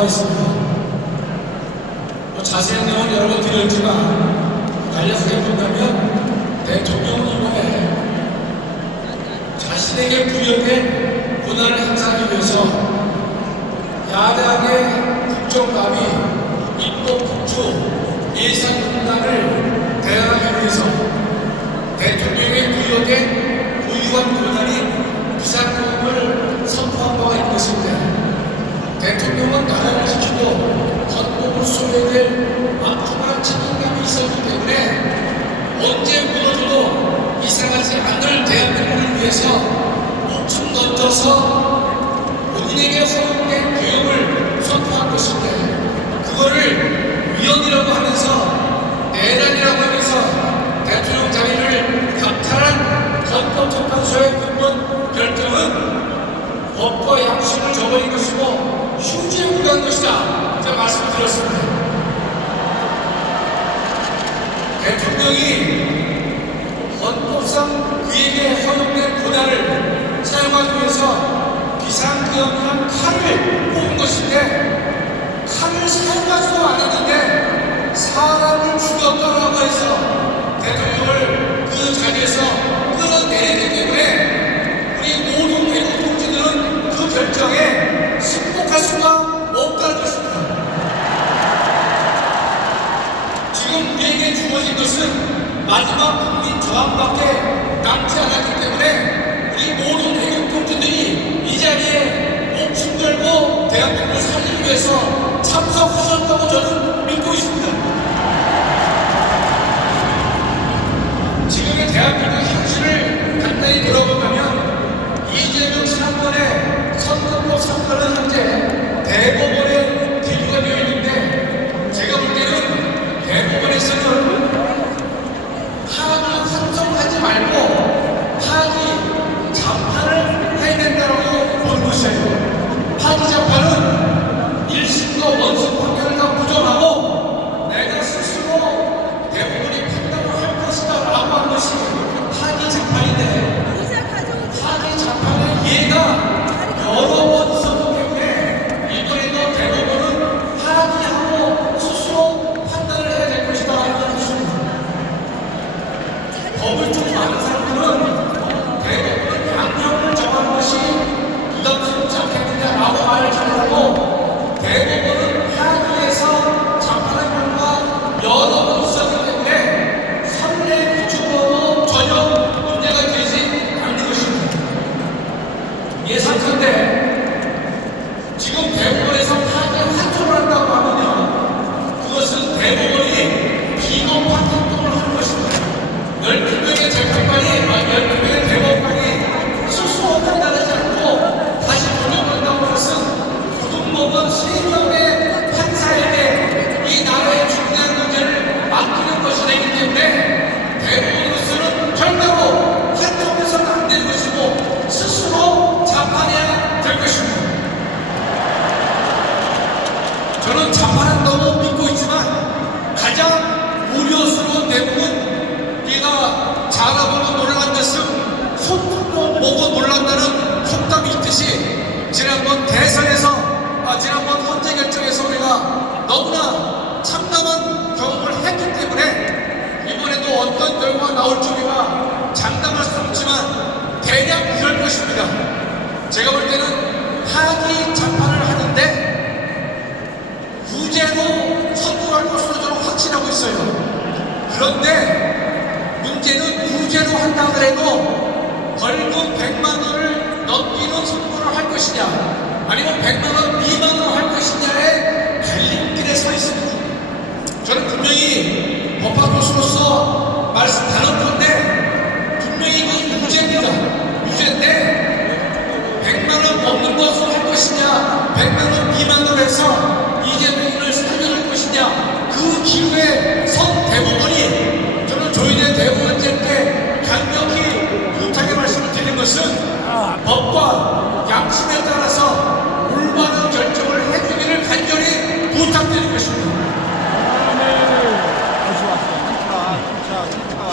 나와 있습니다. 자세한 내용은 여러 번 드렸지만 간략하게 본다면 대통령은 이번에 자신에게 부여된 권한을 행사하기 위해서 야당의 국정감이 입법부처 예산분단을 대항하기 위해서 대통령의 부여된 고유한 권한인 비상금을 선포한 바가 있는 것인데, 대통령은 나라를 지키고 헌법을 수호해야 될 막중한 책임감이 있었기 때문에 언제 무너져도 이상하지 않을 대한민국을 위해서 목숨 던져서 본인에게 허용된 교육을 선포한 것인데, 그거를 위헌이라고 하면서 내란이라고 하면서 대통령 자리를 박탈한 헌법재판소의 근본 결정은 법과 양심을 저버린 것이고 휴지에 불과한 것이다, 제가 말씀을 드렸습니다. 대통령이 헌법상 그에게 허용된 권한을 사용하기 위해서 비상계엄이란 칼을 뽑은 것인데, 칼을 사용하지도 않았는데 사람을 죽였다고 해서 대통령을 그 자리에서 끌어내리기 때문에 우리 모든 외국 동지들은 그 결정에 승복할 수가 없다는 것입니다. 지금 우리에게 주어진 것은 마지막 국민 저항밖에 남지 않았기 때문에 우리 모든 외국 동지들이 이 자리에 목숨 걸고 대한민국을 살리기 위해서 참석하셨다고 저는 믿고 있습니다. 지금의 대한민국 현실을 간단히 돌아보면 이재명 지난번에 선거법 선거는 현재 대법원에 기류가 되어 있는데, 제가 볼 때는 대법원에서는 파기 환송하지 말고 파기 재판을 해야 된다고 보는 것이에요. 파기 재판은 1심과 원심 판결을 다 부정하고 내가 스스로 대법원이 판단을 할 것이다 라고 하는 것이 파기 재판인데, 파기 재판의 예가 여러 번 있었기 때문에 이번에도 대법원은 파기하고 스스로 판단을 해야 될 것이다 라는 것입니다. 법을 좀 아는 사람들은 대법원은 양형을 정하는 것이 부담스럽지 않겠느냐라고 말을 잘하고, 대법원은 파기에서 재판의 경우가 여러 번 있었기 때문에 선례 구축으로도 전혀 문제가 되지 않는 것입니다. 예상컨대 지금 대법원에서 파기 환송을 한다고 하면요, 그것은 대법원이 비겁한 행동을 하는 것입니다. 12명의 재판관이, 12명의 대법관이 스스로 판단하지 않고 다시 돌려본다고 하는 것은 고등법원 3명의 판사에게 이 나라의 중요한 문제를 맡기는 것이 되기 때문에 대법원으로서는 결과로 환송해서는 안 되는 것이고 스스로 재판해야 될 것입니다. 저는 재판한다고 믿고 있지만 가장 우려스러운 대부분 우리가 자라보고 놀란 것은 손톱도 보고 놀란다는 속담이 있듯이, 지난번 대선에서 지난번 헌재 결정에서 우리가 너무나 참담한 경험을 했기 때문에 이번에도 어떤 결과가 나올지 우리가 장담할 수 없지만 대략 그럴 것입니다. 제가 볼 때는 파기 재판을 하는데 유죄로 선고할 것으로 저는 확신하고 있어요. 그런데 문제는 유죄로 한다 하더라도 벌금 100만 원을 넘기는 선고를 할 것이냐, 아니면 100만 원 미만으로 할 것이냐의 갈림길에 서 있습니다. 저는 분명히 법학교수로서 말씀 나눴는데 분명히 이건 유죄입니다. 유죄인데 100만 원 넘는 것으로 할 것이냐, 100만 원 미만으로 해서 이재명을 살려줄 것이냐, 그 기로에 선 대법원이, 저는 조희대 대법원장께 강력히 부탁의 말씀을 드린 것은 법과 양심에 따라서 올바른 결정을 해주기를 간절히 부탁드리는 것입니다.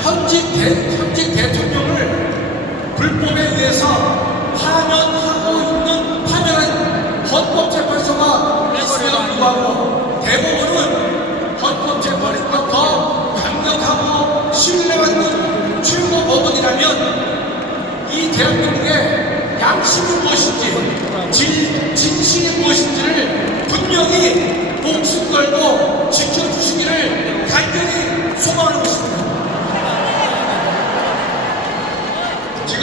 현직 대통령을 불법에 의해서 파면하고 있는 파면한 헌법재판소가 있으면 불구하고 대법원은 헌법재판소보다 더 강력하고 신뢰받는 최고 법원이라면 이 대한민국의 양심이 무엇인지 진실이 무엇인지를 분명히 목숨 걸고 지켜주시기를 간절히 소망하는 것입니다. 지금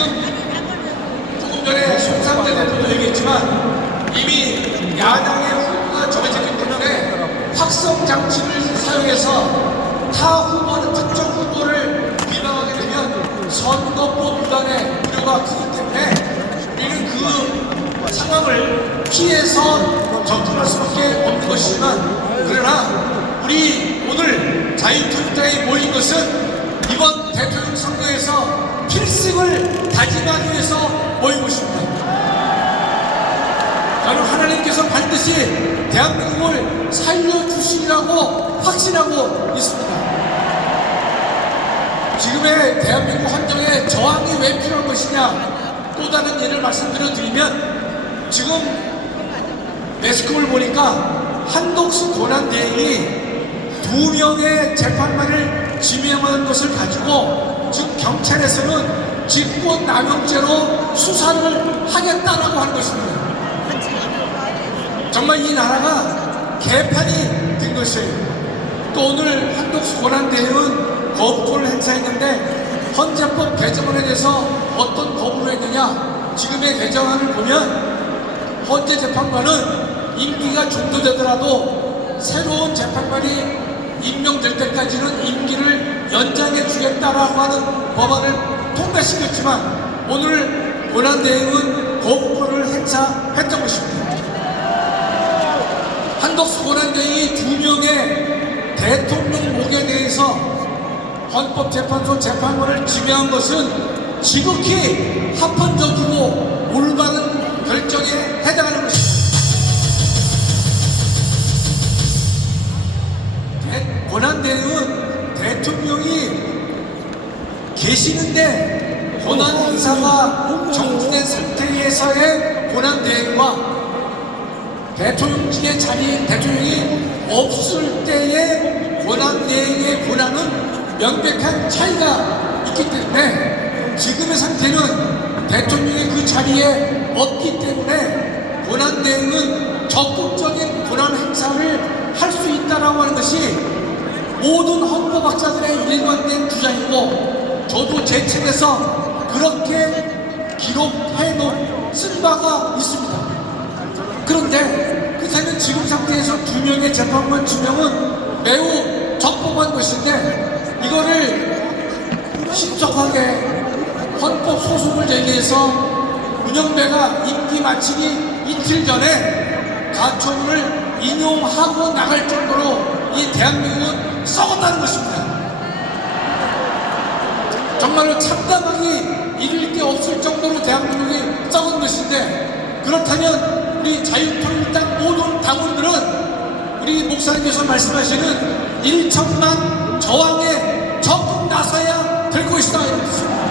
조금 전에 손상대 대표도 얘기했지만 이미 야당의 후보가 정해졌기 때문에 확성장치를 사용해서 타 후보는 특정 후보를 비방하게 되면 선거법 위반의 우려가 크기 때문에 우리는 그 상황을 피해서 접근할 수밖에 없는 것이지만, 그러나 우리 오늘 자유투쟁에 모인 것은 이번 대통령 선거에서 필승을 다짐하기 위해서 모인 것입니다. 저는 하나님께서 반드시 대한민국을 살려주시리라고 확신하고 있습니다. 지금의 대한민국 환경에 저항이 왜 필요한 것이냐, 또 다른 예를 말씀드리면 지금 매스컴을 보니까 한독수 권한대행이 2명의 재판관을 지명한 것을 가지고 지금 경찰에서는 직권남용죄로 수사를 하겠다라고 하는 것입니다. 정말 이 나라가 개판이 된 것이에요. 또 오늘 한독수 권한대행은 거부권을 행사했는데 헌재법 개정안에 대해서 어떤 거부를 했느냐, 지금의 개정안을 보면 헌재 재판관은 임기가 종료되더라도 새로운 재판관이 임명될 때까지는 임기를 연장해 주겠다라고 하는 법안을 통과시켰지만 오늘 권한대행은 거부권을 행사했던 것입니다. 한독수 권한대행이 2명의 대통령 목에 대해서 헌법재판소 재판관을 지명한 것은 지극히 합헌적이고 올바른 결정에 해당하는 것입니다. 권한대행은 대통령이 계시는데 권한 행사가 정지된 상태에서의 권한대행과 대통령직의 자리에 대통령이 없을 때의 권한대행의 권한은 명백한 차이가 있기 때문에 지금의 상태는 대통령이 그 자리에 없기 때문에 권한대행은 적극적인 권한 행사를 할 수 있다라고 하는 것이 모든 헌법학자들의 일관된 주장이고, 저도 제 책에서 그렇게 기록해 쓴 바가 있습니다. 그런데 그렇다면 지금 상태에서 2명의 재판관 지명은 매우 적법한 것인데, 이거를 신속하게 헌법 소송을 제기해서 문영배가 임기 마치기 이틀 전에 가처분을 인용하고 나갈 정도로 이 대한민국은 썩었다는 것입니다. 정말로 참담하기 이를 게 없을 정도로 대한민국이 썩은 것인데, 그렇다면 우리 자유통일당 모든 당원들은 우리 목사님께서 말씀하시는 1천만 저항에 적극 나서야 될 것이다, 이런 뜻입니다.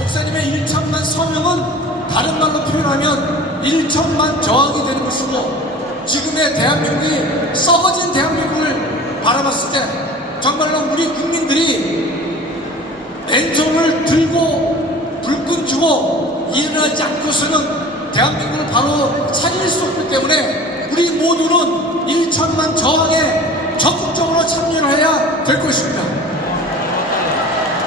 목사님의 1천만 서명은 다른 말로 표현하면 1천만 저항이 되는 것이고, 지금의 대한민국이 썩어진 대한민국을 바라봤을 때 정말로 우리 국민들이 맨손을 들고 불끈 쥐고 일어나지 않고서는 대한민국을 바로 살릴 수 없기 때문에 우리 모두는 1천만 저항에 적극적으로 참여를 해야 될 것입니다.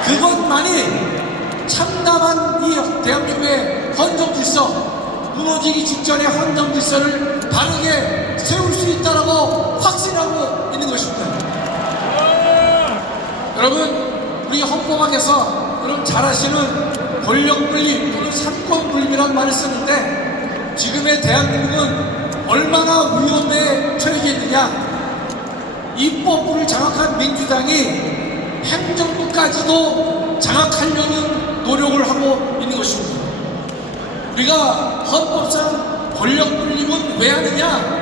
그것만이 참담한 이 대한민국의 헌정 질서, 무너지기 직전의 헌정 질서를 바르게 세울 수 있다라고 확신하고 있는 것입니다. 여러분, 우리 헌법학에서 그럼 잘 아시는 권력분립 또는 삼권분립이라는 말을 쓰는데, 지금의 대한민국은 얼마나 위험에 처해 있느냐. 입법부를 장악한 민주당이 행정부까지도 장악하려는 노력을 하고 있는 것입니다. 우리가 헌법상 권력분립은 왜 하느냐?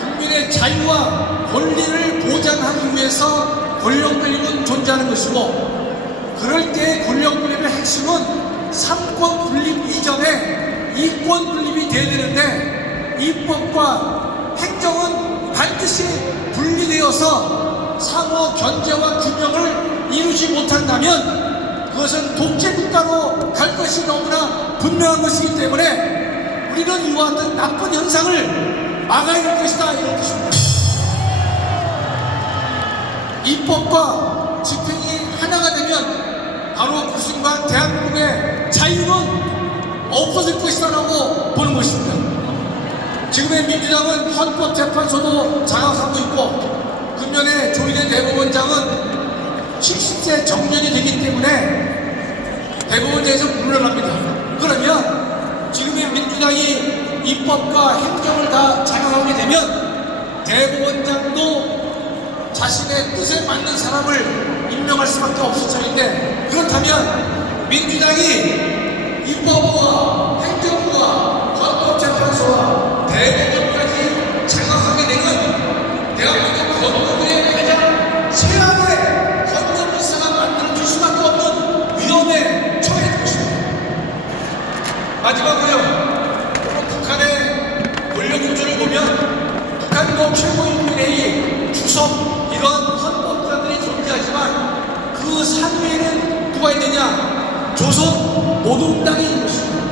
국민의 자유와 권리를 보장하기 위해서 권력분립은 존재하는 것이고, 그럴 때 권력분립의 핵심은 삼권분립 이전에 이권분립이 되어야 되는데, 입법과 행정은 반드시 분리되어서 상호 견제와 균형을 이루지 못한다면 그것은 독재 국가로 갈 것이 너무나 분명한 것이기 때문에 우리는 이와 같은 나쁜 현상을 막아야 할 것이다, 이런 뜻입니다. 입법과 집행이 하나가 되면 바로 그 순간 대한민국의 자유는 없어질 것이다라고 보는 것입니다. 지금의 민주당은 헌법재판소도 장악하고 있고 금년에 조희대 대법원장은 70세 정년이 되기 때문에 대법원장에서 물러납니다. 그러면 지금의 민주당이 입법과 행정을 다 장악하게 되면 대법원장도 자신의 뜻에 맞는 사람을 임명할 수밖에 없을 터인데, 그렇다면 민주당이 입법부와 행정부와 헌법재판소와 대법원까지 장악하게 되면 대한민국 헌법의 가장 최악의 헌정질서가 만들어질 수밖에 없는 위험에 처해질 것입니다. 마지막으로 오늘 북한의 권력 구조를 보면 북한도 최고인민회의, 주석 이런 헌법부장들이 존재하지만 그 상위에는 누가 있느냐? 조선 노동당이 있는 것입니다.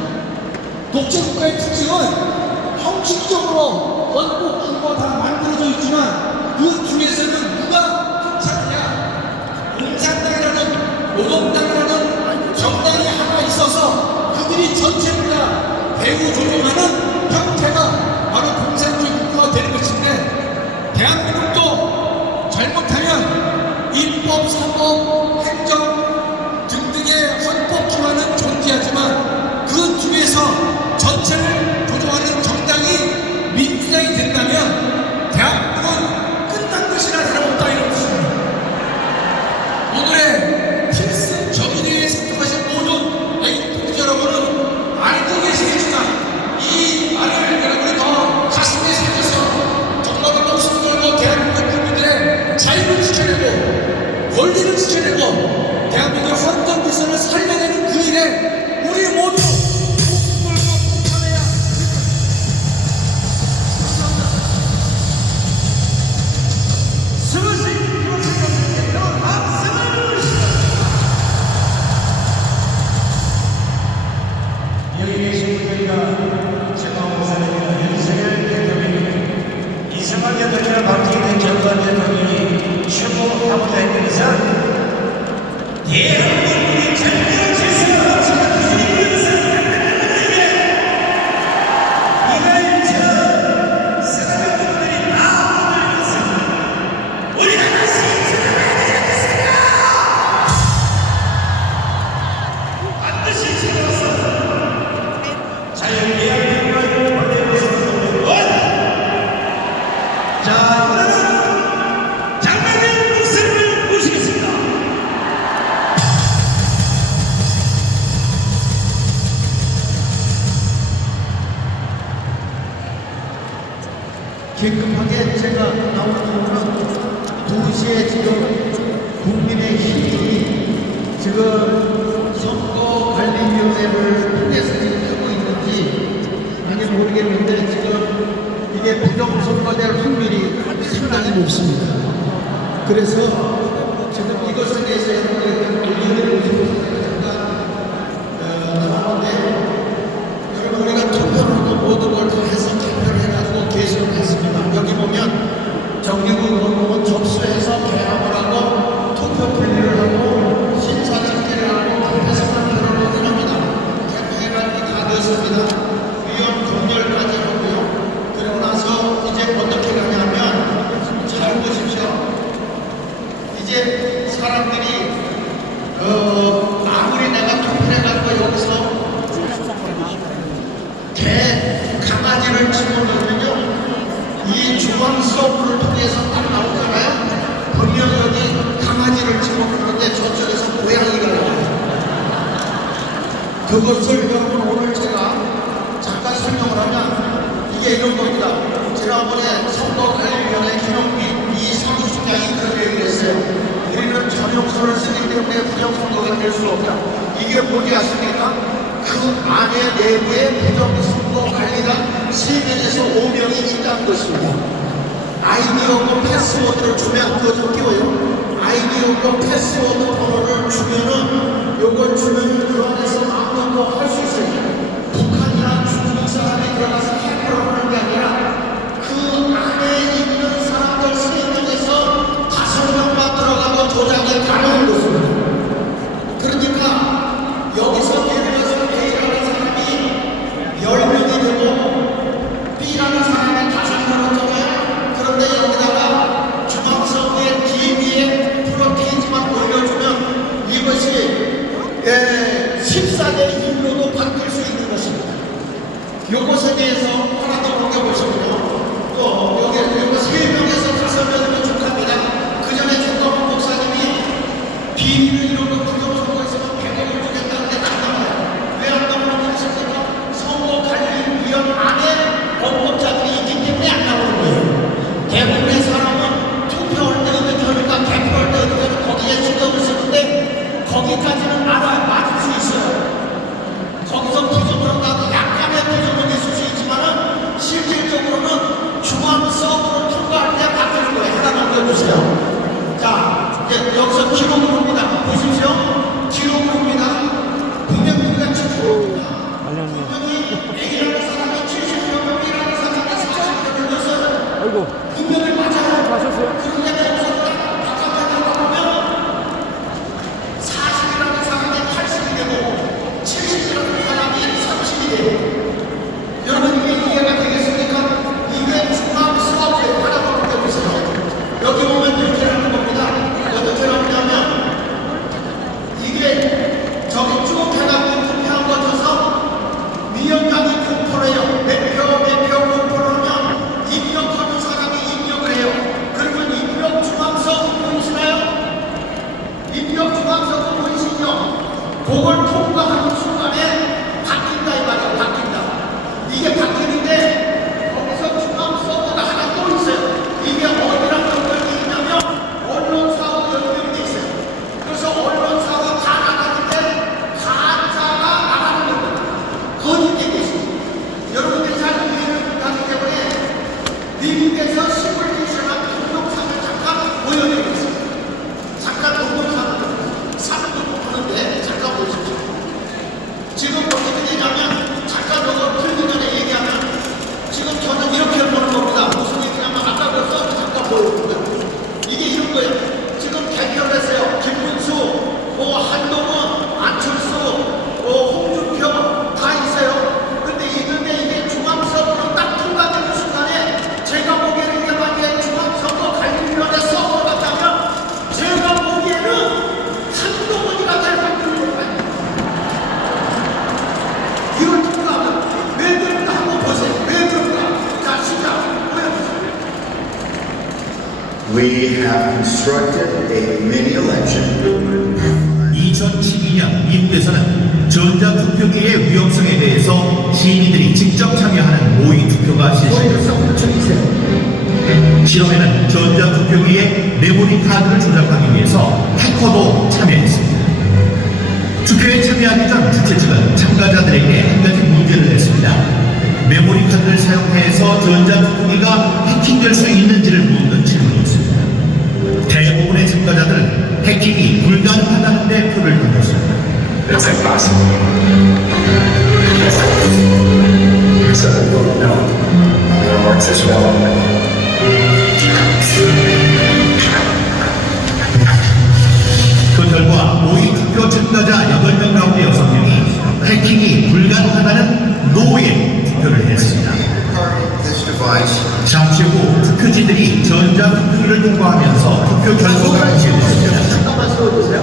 독재국가의 특징은 형식적으로 헌법 구조가 다 만들어져 있지만 그 중에서는 누가 통치하느냐? 공산당이라는 노동당이라는 정당이 하나 있어서 그들이 전체를 다 배후 조종하는 형태가 바로 공산주의 국가가 되는 것인데, 대한민국도 잘못하면 입법, 사법, 행정 등등의 헌법 기관은 존재하지만 그 중에서 전체를 조종하는 정당이 민주당이 된다면 대한민국은 끝난 것이나 다름없다, 이런 것입니다. 오늘의 필승 정의대회에 참석하신 모든 애국분들 여러분은 알고 계시겠지만 이 말을 여러분이 더 가슴에 새겨서 정말 목숨 걸고 대한민국 국민들의 자유를 지켜내고 권리를 지켜내고 대한민국의 헌정 기선을 살려내는 그 일에 우리 모두 목숨 걸고 동참해야 합니다. 감사합니다. 여기 계신 분들과 제가 목사님과 윤석열 대통령이 이승만 대통령을 박지기된 정권 대통령이 최고 하고자 했던 것은 대한민국의 절대로 질서가 지켜지면서 이날 저 사랑하는 분들이 다 모여있습니다. 우리가 다시 살아나야 되지 않겠습니까? 반드시 지켜서 자유대한민국을 보내고 자, 이번에는 장남의 목사님을 모시겠습니다. 긴급하게 제가 나오는 이유는 2시에 지금 국민의힘이 지금 선거관리위원회를 통해서 지금 하고 있는지 아니면 모르겠는데 지금 이게 부정선거될 확률이 상당히 높습니다. 그래서 지금 이것에 대해서 여러분들에게 논의를 모시고 잠깐 나오는데, 여러분 우리가 투표를 하고 모든 걸 다 해서 투표를 해가지고 개수를 했습니다. 여기 보면 정기국 의원은 접수해서 개항을 하고 투표 분리를 하고 신사집계를 하고 해석을 들어오긴 합니다. 개표해가지고 다 넣었습니다. 위원 종결까지 하고요. 그리고 나서 이제 어떻게 가냐면 잘 보십시오. 이제 사람들이 아무리 내가 투표를 해가지고 여기서 강아지를 집어넣으면요, 이 주방 서브를 통해서 딱 나오잖아요. 분명히 여기 강아지를 집어넣는데 저쪽에서 고양이가 나와요. 그것을 여러분 오늘 제가 잠깐 설명을 하면 이게 이런 겁니다. 지난번에 선거관리위원회 김영민 이 사무총장이 그런 얘기를 했어요. 우리는 전용서를 쓰기 때문에 부정선거가 될 수 없다. 이게 뭐지 아십니까? 그 안에 내부에 부정선거 관리가 3명에서 5명이 있다는 것입니다. 아이디어고 패스워드를 주면 그거 좀 띄워요. 아이디어고 패스워드 번호를 주면은 요걸 주면은 그 안에서 아무것도 할 수 있어요. 북한이나 중국 사람이 들어가서 해커를 하는 게 아니라 그 안에 있는 사람들 3명에서 5명만 들어가도 조작이 가능한 것입니다. 그러니까 여기서 예를 들어서 A라는 사람이 10명이 되고 B라는 사람이 5명이잖아요. 그런데 여기다가 중앙선거의 DB에 프로테이지만 올려주면 이것이 14대 1로도 바뀔 수 있는 것입니다. 요것에 대해서 하나 더 넘겨보시면요. 또 여기 요거 3명에서 5명이면 족합니다. 그 전에 조광훈 목사님이 비밀을 이런 거 부정선거에서 100억을 주겠다는데 안 나와요. 왜 안 나오는지 아십니까? 선거관리위원 안에 헌법자들이 있기 때문에 안 나오는 거예요. 대부분의 사람은 투표할 때 어떻게 하니까 개표할 때 어떻게 하니까 거기에 신경을 쓰는데 거기까지는 알아요. 맞을 수 있어요. 거기서 부정을 한다고 약간의 부정은 있을 수 있지만은 실질적으로는 중앙 서버를 통과할 때 바뀌는 거예요. 하나 넘겨주세요. 자, 이제 여기서 기록을 합니다. 보십시오. 기록을 합니다. 분명히 우리가 지켜봅니다. 분명히 A라는 사람이 70명, B라는 사람이 40명을 넣었어요. 아이고, 분명히 맞아요. 마셨어요? 그런데 거기서 바깥에 들어가보면 40이라는 사람이 80이 되고 70이라는 사람이 30이 돼요. 여러분 이게 이해가 되겠습니까? 이게 중앙 수업에 하나 더 보세요. 여기 보면 이렇게 하는 겁니다. 어떻게 하냐면 이게 저기 쭉 해가지고 투표한 거 줘서 위원장이 공포를 해요. 몇 표 공포를 하면 입력하는 사람이 입력을 해요. 그러면 입력 중앙서 보이시나요? 입력 중앙서 보이시죠? 그걸 통과하는 순간에 바뀐다 이 말이에요. 바뀐다. 이게 바뀌는데 거기서 중앙 서버가 하나 또 있어요. 이게 어디랑 연결이 있냐면 언론사하고 연결이 돼 있어요. 그래서 언론사가 다 나가는데 가짜가 나가는 겁니다. 거짓된 게 있어요. 여러분들이 잘 이해를 못하기 때문에 미국에서 시뮬레이션한 동영상을 잠깐 보여드리겠습니다. 잠깐 동영상을 사람도 보는데 잠깐 보십시오. 지금 어떻게 되냐면 잠깐 이거 틀기 전에 얘기하면 지금 저는 이렇게 보는 겁니다. 무슨 얘기냐면 아까 그 써서 잠깐 보여드립니다. 이게 이런 거예요. 지금 개표를 했어요. 김문수, 한동훈, 안철수, 홍준표 다 있어요. 근데 이게 중앙선거로 딱 통과되는 순간에 제가 보기에는 이게 만약에 중앙선거관리위원회 서버 같다면 제가 보기에는 한동훈이가 될 확률이 높아요. 이걸 통과하면 왜 그런가 한번 보세요. 왜 그런가? 자, 시작. 보여주세요. We have constructed a mini election. 2012년 미국에서는 전자투표기의 위험성에 대해서 시민들이 직접 참여하는 모의 투표가 실시됐습니다. 실험에는 전자투표기의 메모리 카드를 조작하기 위해서 해커도 참여했습니다. 투표에 참여하기 전 주최 측은 참가자들에게 한 가지 문제를 냈습니다. 메모리 카드를 사용해서 전자투표기가 해킹될 수 있는지를 묻는 질문이었습니다. 대부분의 참가자들은 해킹이 불가능하다는데 표를 던졌습니다. It's impossible. So, no. It works as well. 그 결과 모의 투표 참가자 8명 가운데 6명이 해킹이 불가능하다는 노에 투표를 했습니다. This device 잠시 후 투표지들이 전자투표기를 통과하면서 투표 결과가 공개됐습니다. 잠깐만 세워주세요.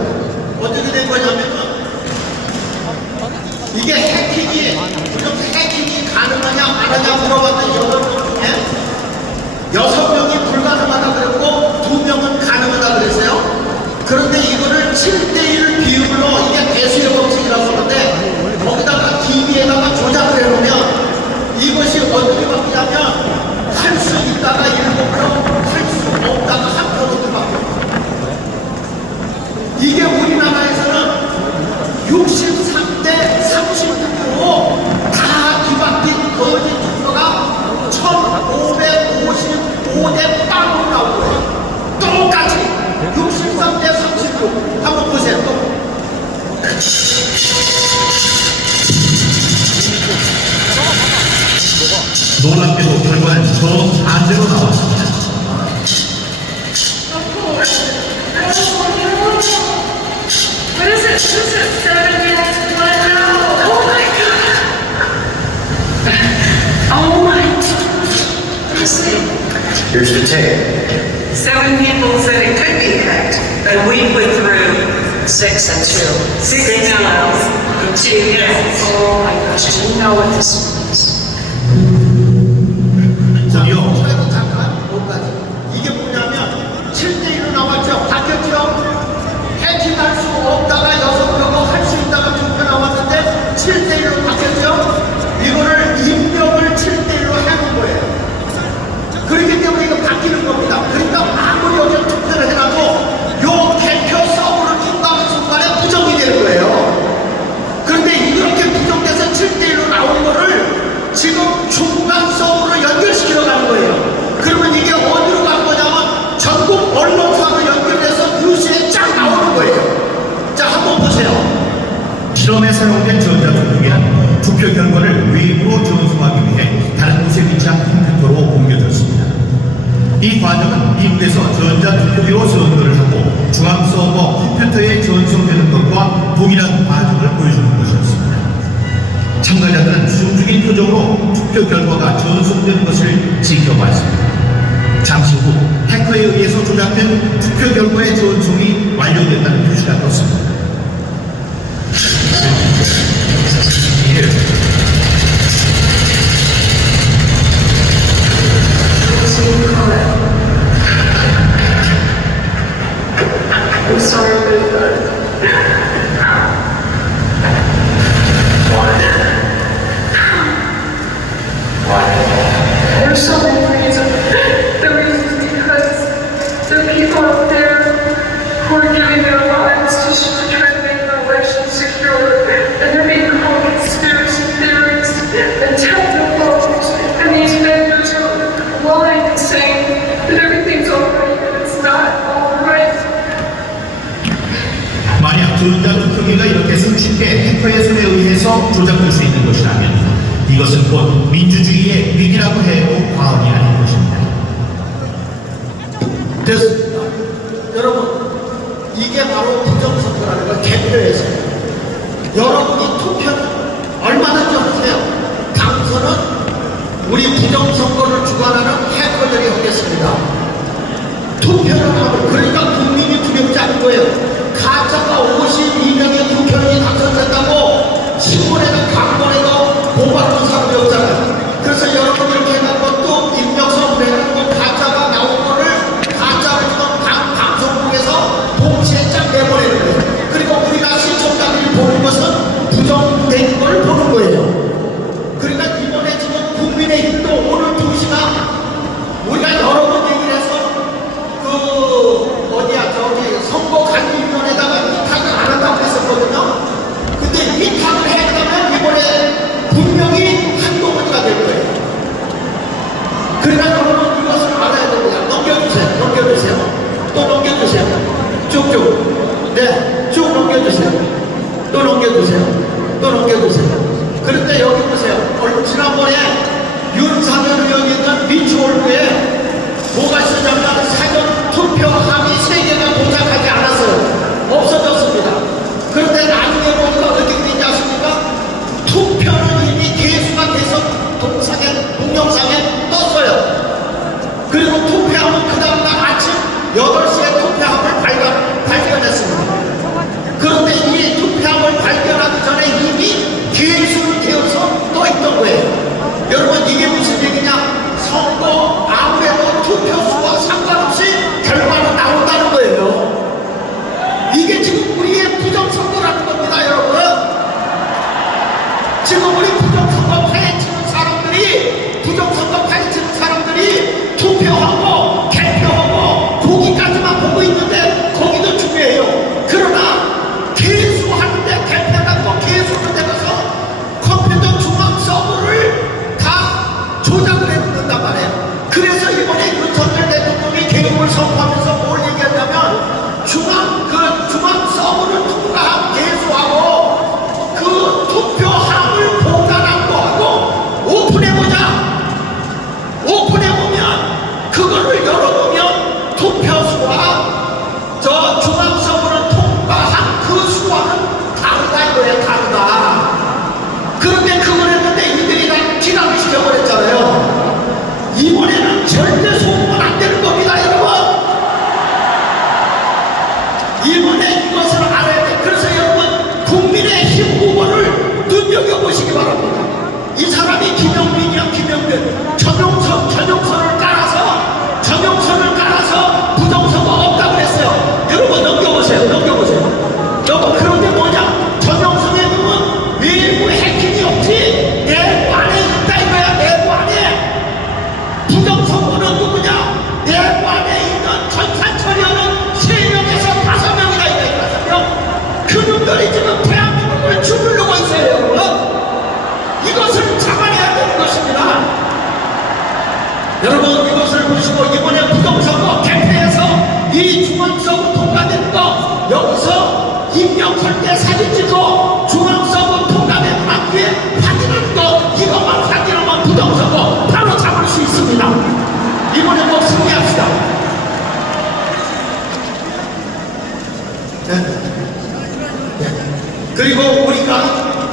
어떻게 된 거냐면 이게 해킹이 가능하냐 안 하냐 물어봤더니 8명 중에 6명이 불가능하다 그랬고 2명은 가능하다 그랬어요. 그런데 이거를 7대1 비율로 이게 대수의 법칙이라고 하는데 거기다가 DB에다가 조작을 해놓으면 이것이 어떻게 바뀌냐면 할 수 있다가 7명, 할 수 없다가 1명으로 바뀌어요. 이게 우리나라에서는 63대 30 36 한번 보세요. 또. 놀랍게도 결과는 정반대로 나왔습니다. What is it? This is 7 years now. Oh my god. Oh my god. Here's the tape. 7 people said it could be hacked, but we put through 6 and 2. 6 emails. 2, yes. Oh my gosh, I didn't know what this was. 드디어 그래도 잠깐 여기까지. 이게 뭐냐면 7대1로 나왔죠. 바뀌었죠. 해킹할 수 없다가 6표고 할 수 있다가 2표 나왔는데 7대1로 바뀌었죠. 이거를 입력을 7대1로 해놓은 거예요. 그렇기 때문에 이거 바뀌는 겁니다. 그러니까 아무리 어제 투표를 해놔도 요 개표 서브를 낀다는 순간에 부정이 되는 거예요. 그런데 이렇게 부정돼서 7대1로 나온 거를 지금 중간 서브로 연결시키러 가는 거예요. 그러면 이게 어디로 간 거냐면 전국 언론사로 연결돼서 뉴스에 쫙 나오는 거예요. 자, 한번 보세요. 실험에 사용된 전자투표기는 투표 결과를 외부로 전송하기 위해 다른 곳에 위치한 컴퓨터로 옮겨졌습니다. 이 과정은 미국에서 전자투표기로 선거를 하고 중앙 서버 컴퓨터에 전송되는 것과 동일한 과정을 보여주는 것이었습니다. 참가자들은 숨죽인 표정으로 투표 결과가 전송되는 것을 지켜봤습니다. 잠시 후 해커에 의해서 조작된 투표 결과의 전송이 완료됐다는 표시가 떴습니다. I'm sorry about that. There's so many reasons. The reason is because there are people out there who are giving their lives to try to make the election secure, and they're being called conspiracy theorists and technophobes, and these vendors are lying and saying that everything's all right, and it's not all right. 만약 전자투표기가 이렇게 쉽게 해커의 손에 의해서 조작될 수 있는 것이라면 이것은 곧 민주주의의 위기라고 해도 과언이 아닌 것입니다. 됐습니다. 여러분, 이게 바로 부정선거라는 걸 개표해서 여러분이 투표는 얼마든지 하세요. 당선은 우리 부정선거를 주관하는 해커들이 하겠습니다. 투표를 하고, 그러니까 국민이 두렵지 않은 거예요. 가짜가 52명의 국회의원이 당선됐다고 신문에도 광고에도 고발하는 사람이 없잖아요. 그래서 여러분 이렇게 해갖고 또 입력서 보내는 가짜가 나온 거를 가짜로 지금 방송국에서 동시에 쫙 내보내는 거예요. 그리고 우리가 시청자들이 보는 것은 부정된 걸 보는 거예요. 그러니까 이번에 지금 국민의힘도 오늘 2시간 우리가 여러 번 얘기를 해서 선거관리위원회에다가 위탁을 안 한다고 했었거든요. 근데 위탁을 했다면 이번에 분명히 한동훈이가 될 거예요. 그러니까 여러분 이것을 알아야 됩니다. 넘겨주세요. 넘겨주세요. 또 넘겨주세요. 쭉쭉. 네, 쭉 넘겨주세요. 또 넘겨주세요. 또 넘겨주세요. 그런데 여기 보세요. 지난번에 윤석열 의원이 있는 비추홀구에 뭐가 있었냐면 사전 투표 함이 3개가 도착하지 않았어요. 없어졌습니다. 그런데 나중에 보니까 어떻게 되지 않습니까? 투표는 이미 개수가 돼서 동영상에 떴어요. 그리고 투표함은 그 다음날 아침 8시에 투표함을 발견했습니다. 그런데 이 투표함을 발견하기 전에 이미 개수로 되어서 떠있던 거예요. 여러분 이게 무슨 얘기냐? 선거 아무래도 투표수와 상관없이 결과는 나온다는 거예요. 이게 지금 우리의 부정선거라는 겁니다, 여러분. 지금 우리 부정선거 파헤치는 사람들이 투표하고 개표하고 거기까지만 보고 있는데 거기도 중요해요. 그러나 개수하는데 개표가 또 개수로 되면서 컴퓨터 중앙 서버를 다 조작을 해놓는단 말이에요. 그래서 이번에 윤석열 대통령이 개혁을 선포하면서 뭘 얘기했냐면 중앙 그 이것을 알아야 돼. 그래서 여러분 국민의힘 후보를 눈여겨보시기 바랍니다. 이 사람이 김영민이야. 김영민 전용선을 깔아서 부정선거 없다고 그랬어요. 여러분 넘겨보세요. 여러분 그런데 뭐냐, 전용선의 놈은 외부 해킹이 없지 내부 안에 있다 이거야. 내부 안에 부정선거는 누구냐, 내부 안에 있는 전산처리하는 3명에서 5명이다 이거야. 5명. 그놈들이 지금 대한민국을 죽으려고 있어요. 여러분 이것을 잡아내야 되는 것입니다. 여러분 이것을 보시고 이번에 부정선거 개폐해서 이 중앙선거 통과된 거 여기서 임명할 때 사진 찍고 중앙선거 통과된 앞에 확인하는 거, 이것만 확인하면 부정선거 바로 잡을 수 있습니다. 이번에 꼭 승리합시다. 그리고 우리가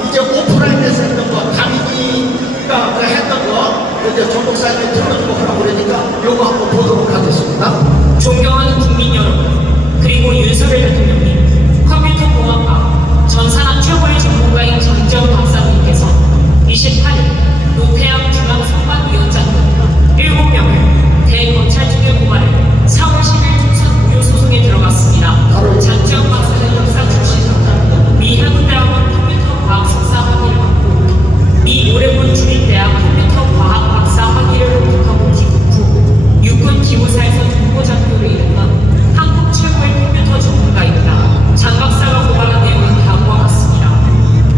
이제 오프라인에서 했던 거, 담임이가 했던 거, 이제 전국사님이 틀어주고 하라고 그러니까 요거 한번 보도록 하겠습니다. 존경하는 국민 여러분, 그리고 윤석열 대통령님, 컴퓨터 공학과 전산학 최고의 전문가인 전지현 박사님께서 28일 노태양 중앙선관위원장 등 7명을 대검찰청에 고발해 4월 10일 총선 무효 소송에 들어갔습니다. 전지현 박사는 역사 출신, 미 한국대학원 컴퓨터 과학 석사 학위를 받고 미 오레곤 주립대학 컴퓨터 과학 박사 학위를 획득하고 귀국 후 육군 기무사에서 중고장교를 이루는 한국 최고의 컴퓨터 전문가입니다. 장 박사가 고발한 내용은 다음과 같습니다.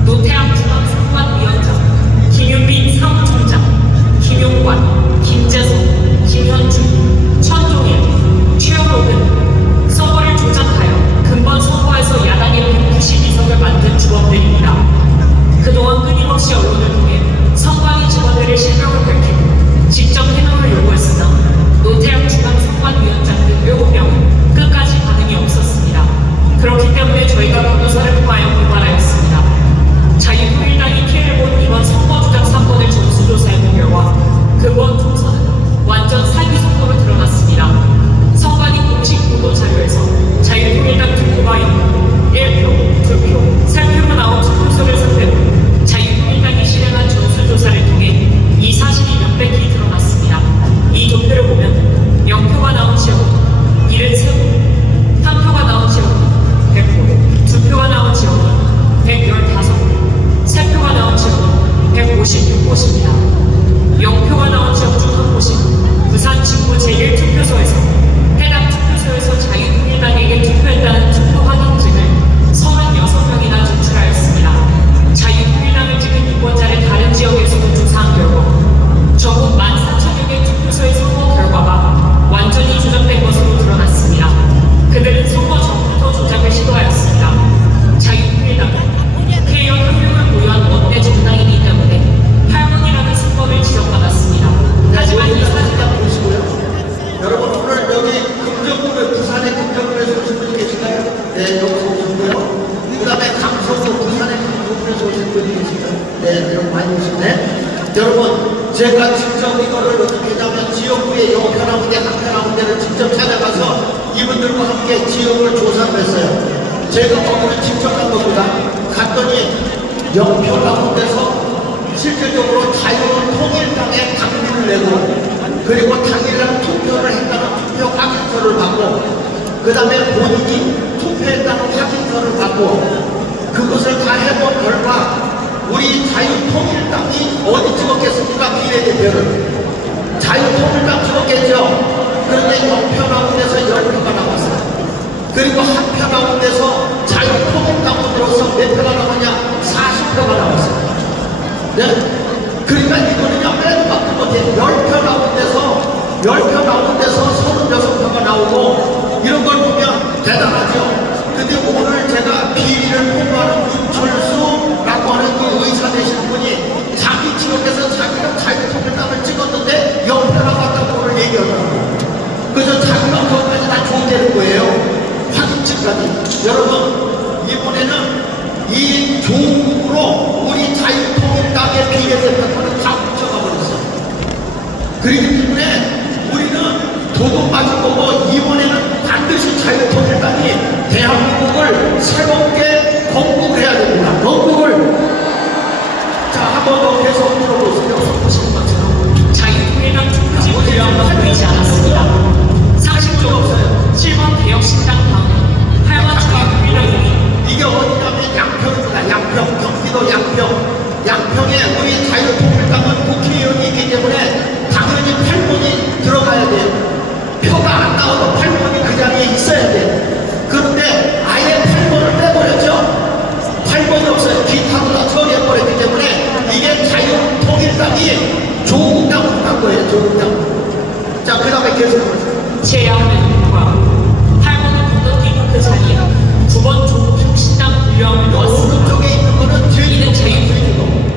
노태양 중앙선관위원장, 김윤빈 사무총장, 김용관, 김재성, 김현중, 천종일, 최영호 등 선거를 조작하여 근본 선거에서 야당의 192석을 만든 주범들입니다. 그동안 끊임없이 언론을 통해 선관위 직원들의 실명을 밝히고 직접 해명을 요구했으나 노태양 중앙선관위원장 등 7명은 끝까지 반응이 없었습니다. 그렇기 때문에 저희가 변호사를 통하여 고발하였습니다. 자유통일당이 피해를 본 이번 선거 조작 사건을 전수조사해본 결과 근본 총선은 완전 사기 선거로 드러났습니다. 선관위 공식 보도 자료에서 자유통일당 득표가 1표, 2표, 3표로 나온 투표소를 상대로 자유통일당이 실행한 전수조사를 통해 이 사실이 명백히 드러났습니다. 이 도표를 보면 0표가 나온 지역은 73표, 1표가 나온 지역은 100표, 2표가 나온 지역은 115표, 3표가 나온 지역은 156곳입니다. 0표가 나온 지역 중 한 곳이 부산 진구 제1투표소에서 해당 투표소에서 자유통일당에게 투표했다는 투표 확인증을 36명이나 제출하였습니다. 자유통일당을 찍은 유권자를 다른 지역에서도 조사한 결과 전국 14,000여 개 투표소의 선거 결과가 완전히 조작된 것으로 드러났습니다. 그들은 선거 전부터 조작을 시도하였습니다. 자유통일당은 국회의원 한 명을 보유한 원내 정당이기 때문에 할머니라는 수법을 지적받았습니다. 하지만 이 사진은 보시고요. 여러분 오늘 여기 금정구에, 부산의 금정구에서 오신 분이 계신가요? 네, 여기서 오셨고요. 그 다음에 강서구, 부산의 강서구에서 오신 분이 계신가요? 네, 여러분 많이 오셨네. 여러분 제가 직접 이거를 어떻게 하냐면 지역구에 영편하운데, 한편하운데를 직접 찾아가서 이분들과 함께 지역을 조사를 했어요. 제가 거기를 직접 간 것보다 갔더니 영표 가운데서 실질적으로 자유통일당에 강민을 내고 그리고 당일날 투표를 했다는 투표 확인서를 받고 그 다음에 본인이 투표했다는 확인서를 받고 그것을 다 해본 결과 우리 자유통일당이 어디 찍었겠습니까? 비례대표를 자유통일당 찍었겠죠. 그런데 영표 가운데서 10표가 나왔어요. 그리고 한표 가운데서 자유통일당으로서 몇 표가 나왔냐? 40표가 나왔어요. 네? 그러니까 이거는요, 빼도 박도 못해. 10표 가운데서 36표가 나오고, 이런 걸 보면 대단하죠. 근데 오늘 제가 비리를 폭로하는 윤철수라고 하는 그 의사 되시는 분이 자기 지역에서 자기가 자유통일당을 찍었는데 0표 나왔다고 오늘 얘기하더라고요. 그래서 자기가 그것까지 다 조대는 거예요. 확인증까지. 여러분, 이번에는 이 조국으로 우리 자유통일당의 비례대표들은 다 훔쳐가 버렸어요. 그렇기 때문에 우리는 도둑 맞은 거고 이번에는 반드시 자유통일당이 대한민국을 새롭게 건국을 해야 됩니다. 건국을. 자, 한 번 더 계속 들어보세요. 자유통일당 투표지 불량은 보이지 않았습니다. 상식적 없어요. 7번 개혁신당 다음 8번 자유통일당이 이게 어디냐면 양평입니다. 양평, 경기도 양평. 양평에 우리 자유통일당은 국회의원이 있기 때문에 당연히 8번이 들어가야 돼요. 표가 안 나와도 8번이 그 자리에 있어야 돼요. 그런데 아예 8번을 빼버렸죠. 8번이 없어요. 기타도 다 처리해버렸기 때문에 이게 자유통일당이 조국당으로 간 거예요. 조국당. 자, 그 다음에 계속해보세요. 제야함에도 불구하고 8번을 건너뛰고 그 자리에 9번 조국혁신당 불량을 넣었습니다. 오른쪽에 있는 거는 이는 제일주의고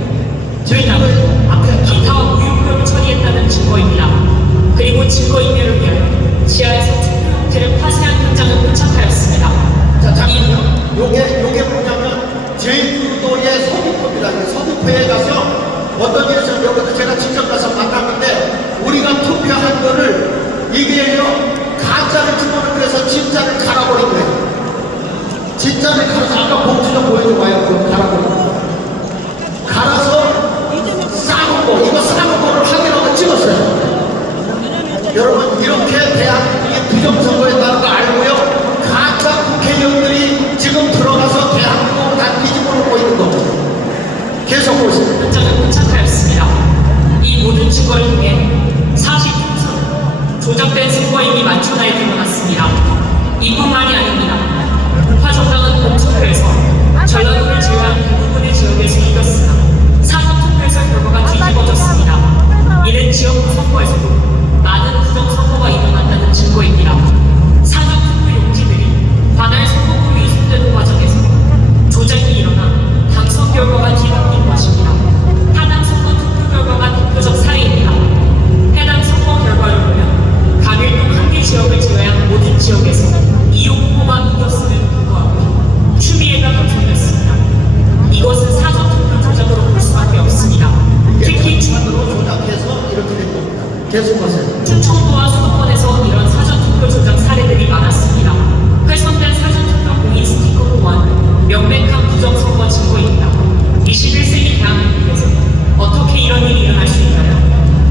저희는 기타와 무효표를 처리했다는 증거입니다. 그리고 증거인멸을 위하여 지하에서 투표 형태를 파쇄한 현장을 포착하였습니다. 자, 잠깐만요. 요게 뭐냐면 제주도의 서귀포입니다. 서귀포에 가서 어떤 일이 있어요. 여기도 제가 직접 가서 만났는데 우리가 투표한 거를 이게요 가짜를 집어넣고 해서 진짜를 갈아버린 거예요. 진짜를 갈아서 아까 봉투 좀 보여줘봐요. 그거 갈아버린 거. 갈아서 싸는 거, 이거 싸는 거를 확인하고 찍었어요. 여러분 이렇게 대한민국이 부정선거했다는 거 알고요. 가짜 국회의원들이 지금 들어가서 대한민국을 다 뒤집어 놓고 있는 겁니다. 계속 보세요. 현장을 포착하였습니다. 이 모든 증거를 통해 사실 조작된 선거임이 만천하에 드러났습니다. 이뿐만이 아닙니다. 우파정당은 본투표에서 전라도를 제외한 대부분의 지역에서 이겼으나 사전투표에서 결과가 뒤집어졌습니다. 이는 지역구 선거에서도 많은 부정선거가 일어났다는 증거입니다. 사전투표 용지들이 관할 선거구로 이송되는 과정에서 조작이 일어나 당선 결과가 뒤바뀐 것입니다. 하남 선거 투표 결과가 대표적 사례입니다. 해당 선거 결과를 보면 강일동 한개 지역을 제외한 모든 지역에서 이용 후보가 이겼음에도 불구하고 추미애가 당선됐습니다. 이것은 사전투표 조작으로 볼 수밖에 없습니다. 특히 중으로 조작해서 이렇게 된 겁니다. 계속 보세요. 충청도와 수도권에서 이런 사전투표 조작 사례들이 많았습니다. 훼손된 사전투표 공인 스티커 또한 명백한 부정선거 증거입니다. 21세기 대한민국에서 어떻게 이런 일이 일어날 수 있나요?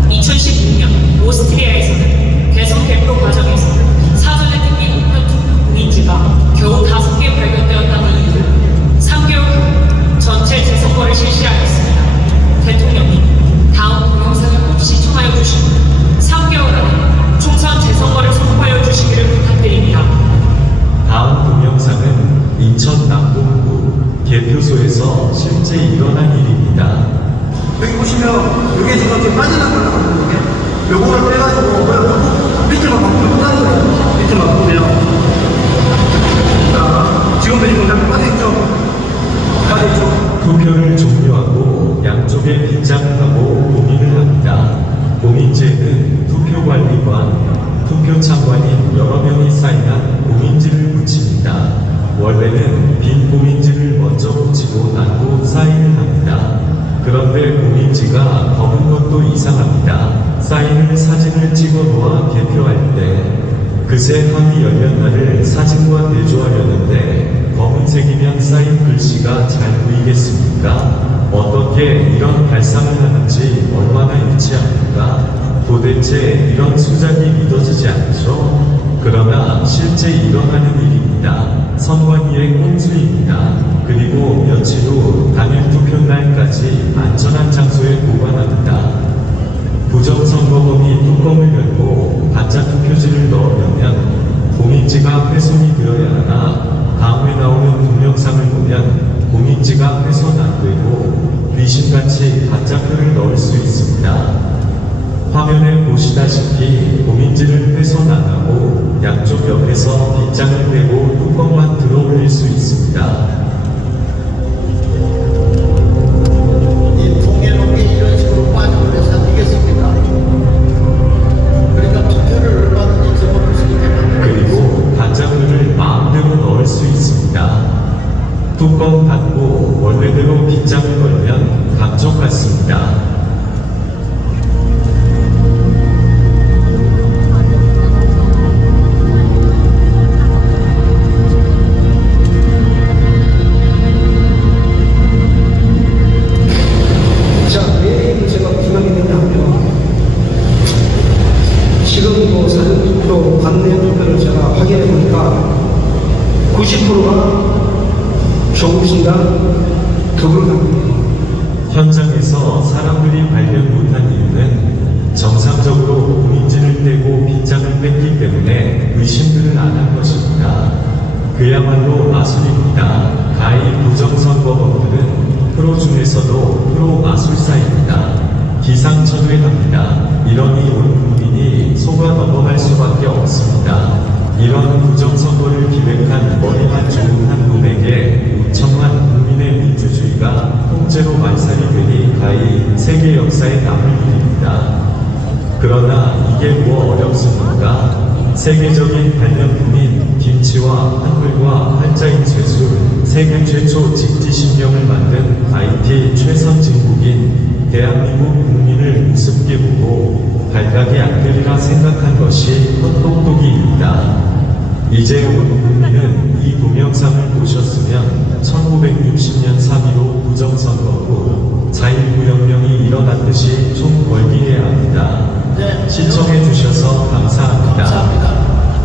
2016년 오스트리아에서는 대선 개표 과정에서 사전에 뜯긴 우편 투표 공인지가 겨우 5개 발견되었다는 이유로 3개월 후 전체 재선거를 실시하였습니다. 대통령님, 다음 동영상을 꼭 시청하여 주시고 3개월 안에 총선 재선거를 선포하여 주시기를 부탁드립니다. 다음 동영상은 인천 남동구 개표소에서 실제 일어난 일입니다. 여기 보시면 이게 지금 빠지는 거라고 이게 요거를 빼가지고 그냥 밑에만 바꾸면 끝나는 거예요. 밑에만 바꾸면 자 지금 이거 그냥 빠져있죠. 빠져있죠. 투표를 종료하고 양쪽에 빗장을 하고 공인을 합니다. 공인지에는 투표관리관, 투표창관인 여러 명이 사인한 공인지를 붙입니다. 원래는 빈 공인지를 먼저 붙이고 난 후 사인을 합니다. 그런데 공인지가 검은 것도 이상합니다. 사인을 사진을 찍어 놓아 개표할 때 그새 합의 열린 날을 사진과 대조하려는데 검은색이면 사인 글씨가 잘 보이겠습니까? 어떻게 이런 발상을 하는지 얼마나 유치합니까? 도대체 이런 수작이 믿어지지 않죠? 그러나 실제 일어나는 일입니다. 선관위의 꼼수입니다. 그리고 며칠 후 당일 투표날까지 안전한 장소에 보관합니다. 부정선거범이 뚜껑을 열고 가짜 투표지를 넣으려면 공인지가 훼손이 되어야 하나 다음에 나오는 동영상을 보면 공인지가 훼손 안 되고 귀신같이 가짜 표를 넣을 수 있습니다. 화면에 보시다시피 공인지를 훼손 안 하고 양쪽 옆에서 빗장을 빼고 뚜껑만 들어 올릴 수 있습니다. 이 통일록이 이런 식으로 빠져버려서 되겠습니까? 그러니까 투표를 얼마든지 집어넣을 수 있게 만들어요. 그리고 가짜표를 마음대로 넣을 수 있습니다. 뚜껑 닫고 원래대로 빗장을 걸면 감쪽 같습니다. 보다 덕을 갑니다. 현장에서 사람들이 발견 못한 이유는 정상적으로 공인지를 떼고 빗장을 뺐기 때문에 의심들을 안 한 것입니다. 그야말로 마술입니다. 가히 부정선거범들은 프로 중에서도 프로 마술사입니다. 기상천외합니다. 이러니 온 국민이 속아 넘어갈 수밖에 없습니다. 이런 부정선거를 기획한 머리만 좋은 한 놈에게 우청한 국민의 민주주의가 통째로 말살이 되니 가히 세계 역사에 남을 일입니다. 그러나 이게 뭐 어렵습니까? 세계적인 발명품인 김치와 한글과 한자인 쇠술, 세계 최초 직지신경을 만든 IT 최선 진국인 대한민국 국민을 우습게 보고 발각이 안 되리라 생각한 것이 헛똑똑이입니다. 이제 온 국민은 이 동영상을 보셨으면 1960년 3.15 부정선거 후 자일구혁명이 일어난 듯이 총 벌기해야 합니다. 시청해 주셔서 감사합니다. 감사합니다.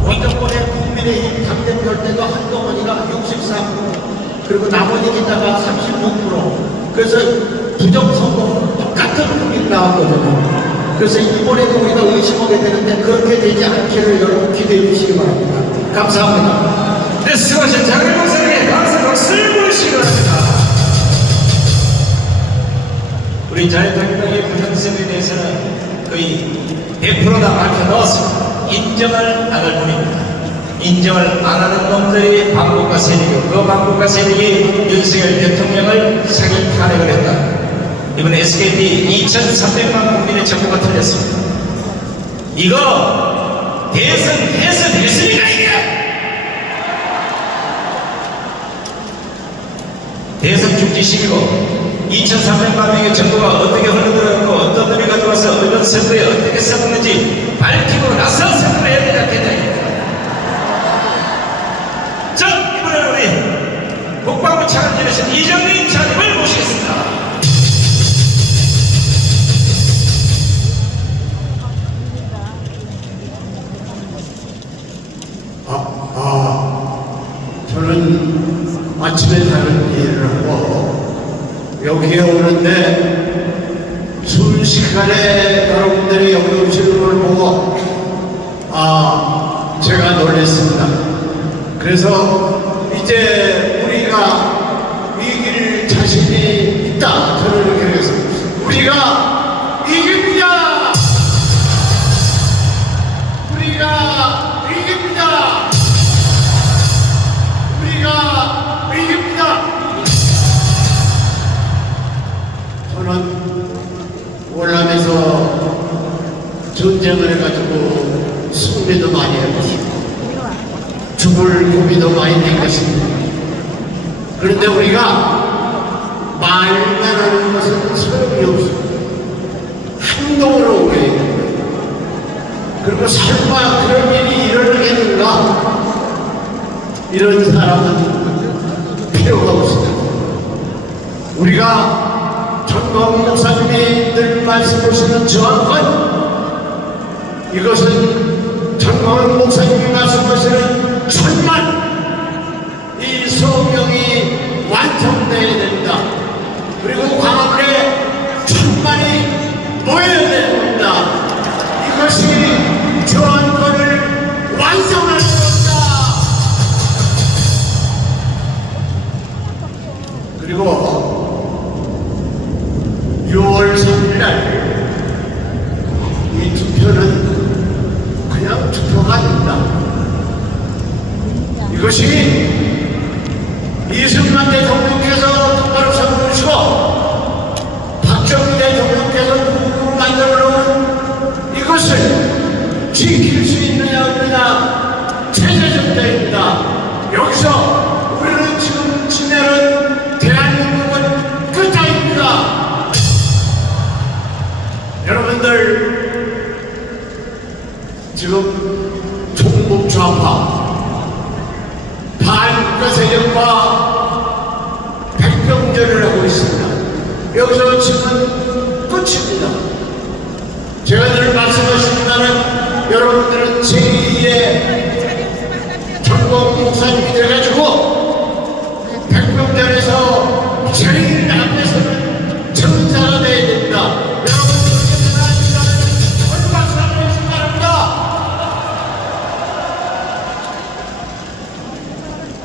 원정권의 국민의힘 당대표 때도 한동훈이가 63%, 그리고 나머지 기자가 36%. 그래서 부정선거 똑같은 국민이 나온 거잖아요. 그래서 이번에도 우리가 의심하게 되는데 그렇게 되지 않기를 여러분 기대해 주시기 바랍니다. 감사합니다. 네, 수고하신 장일 목사님의 박수를 부르시기 바랍니다. 우리 자유한국당의 부정선거에 대해서는 거의 100%다 밝혀 넣었습니다. 인정을 안 할 뿐입니다. 인정을 안 하는 놈들이 반국가 세력이고 그 반국가 세력이 윤석열 대통령을 사기 탄핵을 했다. 이번에 SKT 2,300만 국민의 정보가 틀렸습니다. 이거 대선해서 됐습니까 이게? 대선 중지식이고 2,300만 명의 정보가 어떻게 흘러들어갔고 어떤 놈이 가져와서 어떤 선거에 어떻게 써먹는지 밝히고 나서 선거를 해야 되지 않겠냐. 자, 이번에는 우리 국방부 차관 지내신 이정민 차관님을 모시겠습니다. 저는 아침에 다른 일을 하고 여기에 오는데 순식간에 여러분들이 여기 오시는 걸 보고 제가 놀랐습니다. 그래서 이제 우리가 이길 자신이 있다. 저는 이렇게 하겠습니다. 우리가 이깁니다. 우리가 이깁니다. 우리가 이깁니다. 저는 월남에서 전쟁을 해가지고 승리도 많이 해봤습니다. 죽을 고비도 많이 된 것입니다. 그런데 우리가 말만 하는 것은 소용이 없습니다. 행동으로 오게 됩니다. 그리고 설마 그런 일이 일어나겠는가? 이런 사람은 필요가 없습니다. 우리가 전광훈 목사님이 늘 말씀하시는 저항권, 이것은 전광훈 목사님이 말씀하시는 천만, 이 성명이 완성되어야 된다. 그리고 광화문에 천만이 모여야 됩니다. 이것이 저항권을 완성하는 것이다. 그리고 6월 3일날 이 투표는 그냥 투표가 아닙니다. 이것이 이승만 대통령께서 똑바로 세워주시고 박정희 대통령께서 누구를 만들어 놓은 이것을 지킬 수 있느냐 없느냐 체제적 때입니다. 여기서 우리는 지금 지내는 대한민국은 끝장입니다. 여러분들 지금 종북 좌파 반국가 세력과 백병전을 하고 있습니다. 여기서 지금 끝입니다. 제가 늘 말씀하십니다만 여러분들은 제2의 전광훈 목사님이 돼가지고 백병전에서 제일 앞에서는 전사가 돼야 됩니다. 여러분, 박수 한번 해주시기 바랍니다.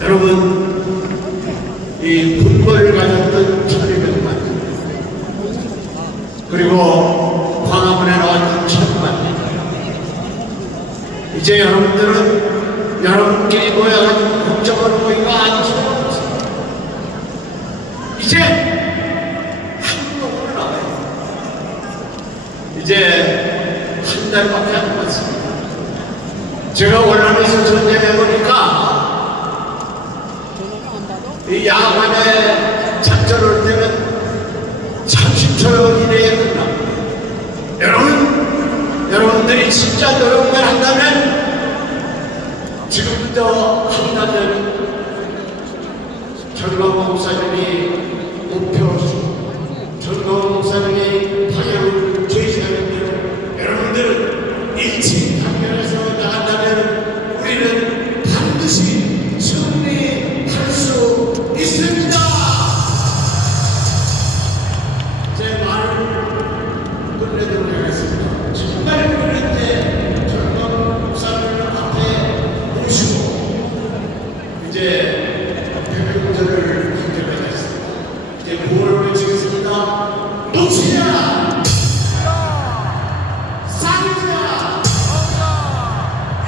여러분, 이 군벌을 가졌던 천리병만, 그리고 광화문에 나왔던 천만, 이제 여러분들은 여러분끼리 모여가지고 걱정하는 거이가 아주 소용없습니다. 이제 한국으로 나와요. 이제 한 달밖에 안 남았습니다. 제가 원룸에서 전쟁해보니까 이 야간에 작전을 때는 30초 이내에 끝납니다. 여러분들이 진짜 노력만 한다면 지금부터 한 달 전에 전광 목사님이 목표, 전광 목사님이 방향을 제시하는 대로 여러분들은 일찍 단결해서 나간다면 우리는 반드시 승리할 수 있습니다. 제 말을 끝내도록 하겠습니다. 정말 그럴 때 전광 목사님을 앞에 모시고 이제 표명절을 경결하겠습니다. 이제 구호를 외치겠습니다. 놓치자! 싸우자!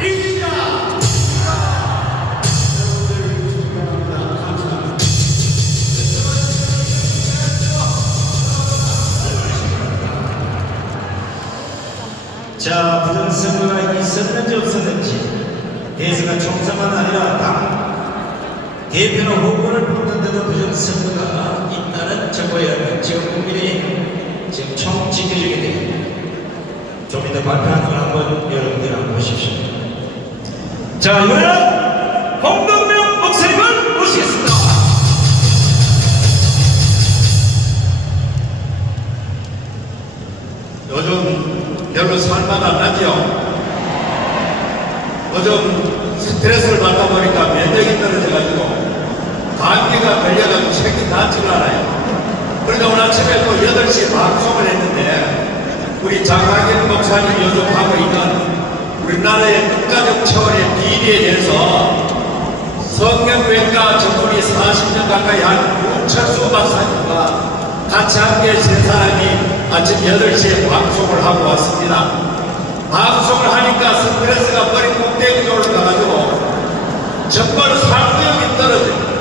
이기자! 여러분들 축하합니다. 감사합니다. 자, 부정선거가 있었는지 없었는지 대세가 총선만 아니라 당 대표나 후보를 뽑는데도 부정선거가 있다는 정보여는 지금 국민이 지금 총 지켜주게 됩니다. 좀 이따 발표하는 걸 한번 여러분들 한번 보십시오. 자, 이번에는 홍동명 목사님을 모시겠습니다. 요즘 별로 살만 안 나죠? 요즘 스트레스를 받다 보니까 면역이 떨어져가지고 감기가 걸려가지고 색이 낫지가 않아요. 그러니까 오늘 아침에 또 8시에 방송을 했는데 우리 장학일 목사님이 요즘 하고 있는 우리나라의 국가적 차원의 비리에 대해서 성경외과 전문의 40년 가까이 한 우철수 박사님과 같이 함께 세 사람이 아침 8시에 방송을 하고 왔습니다. 방송을 하니까 스트레스가 머리 꼭대기 올라가가지고 정말 사고력이 떨어져요.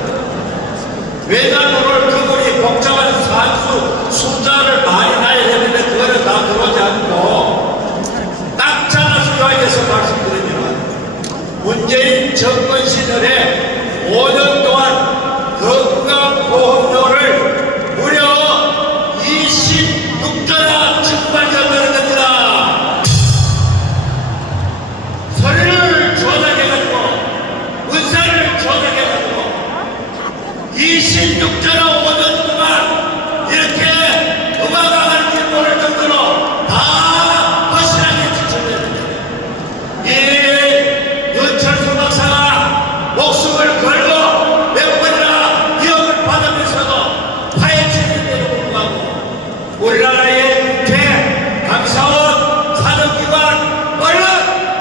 왜냐하면 오늘 그분이 복잡한 산수 숫자를 많이 나야 되는데 그거는 다 들어오지 않고 딱 잘라서 요약해서 말씀드리면 문재인 정권 시절에 5년 동안 건강보험료를 무려 26조나 증발되었다는 겁니다. 서류를 조작해가지고 문서를 조작해가지고 26조나 5년 동안 이렇게 어마어마한 일본을 정도로 다 허술하게 지쳐냈습니다. 이 윤철수 박사가 목숨을 걸고 몇 번이나 위협을 받으면서도 파헤치는데도 불구하고 우리나라의 국회, 감사원, 사정기관, 언론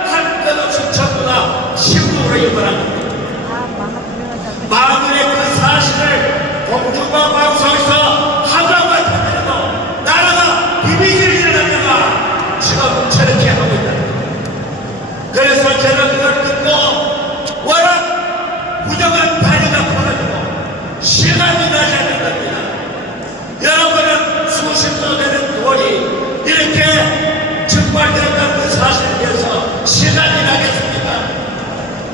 한 것 없이 전부 다 시국으로 이끌어갑니다. 만일에 그 사실을 공중파 방송에서 하자고 했더라도 나라가 비비기를 일어납니다. 지금 저렇게 하고 있다. 그래서 저는 그걸 듣고 워낙 부정한 반응이 커가지고 시간이 나지 않는 겁니다. 여러분은 수십조 되는 돈이 이렇게 증발되었다는 그 사실에 대해서 시간이 나겠습니까?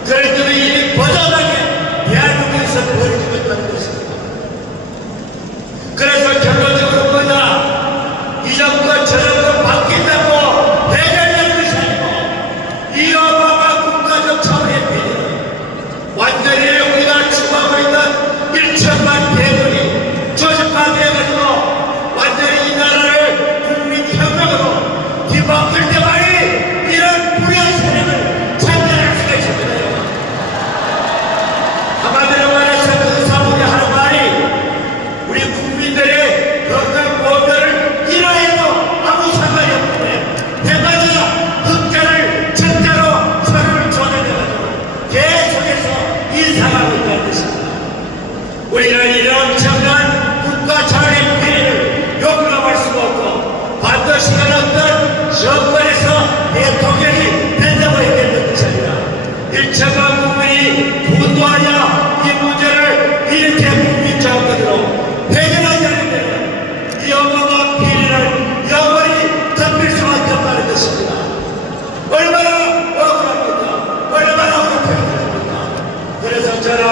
그랬더니 이 버젓하게 대한민국에서 벌어지고 있다는 것입니다. 우리는 이런 정한 국가 자원의 피해를 용납할 수가 없고 반드시 어떤 정권에서 대통령이 된다고 했던 것입니다. 일천만 국민이 분노하여 이 문제를 이렇게 국민 정권으로 해결하지 않으면 이 어마어마한 피해를 영원히 덮일 수밖에 없다는 것입니다. 얼마나 억울합니까? 얼마나 억울합니까? 그래서 저는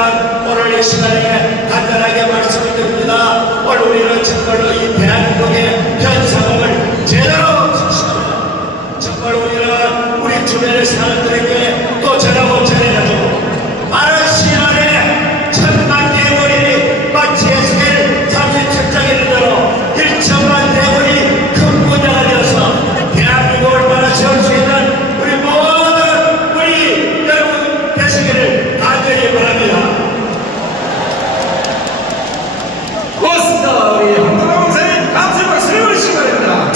오늘 이 시간에 간단하게 말씀을 드립니다. 오늘 우리는 정말로 이 대한민국의 현 상황을 제대로 지시합니다. 정말 우리는 우리 주변의 사람들에게 또 전하고 전해가지고 빠른 시일 안에 1000만 대군이 마치 에스겔 37장에 있는 대로 1천만 대군이 큰 군대가 되어서 대한민국을 받아세울 수 있는 우리 모든 우리 여러분 되시기를 간절히 바랍니다. 고맙습니다. 우리 황당한 목사님 감사 박수를 보내시기 바랍니다.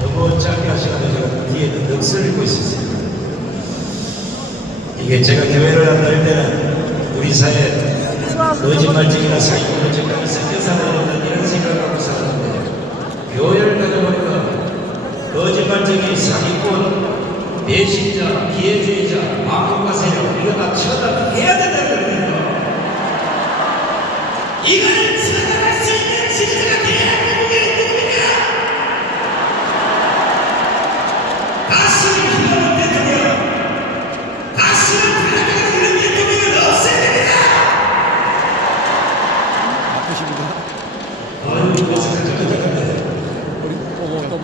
너무 짧게 하시는데 제가 뒤에는 넋을 읽고 있었습니다. 이게 제가 교회를 한다할 때는 우리 사회에 거짓말쟁이나 사기꾼을 적당히 섞여 살아야 된다는 이런 생각을 하고 살았는데 교회를 가져보니까 거짓말쟁이, 사기꾼, 배신자, 기회주의자, 망국가 세력 이거 다 처단해야 된다는 거예요. 이걸 처단할 수 있는 지도자가 대한민국에 누굽니까? 다시는 기다려 대통령, 다시는 발악하는 이런 대통령은 없애야 됩니다. 아유, 이것을 가져가는데.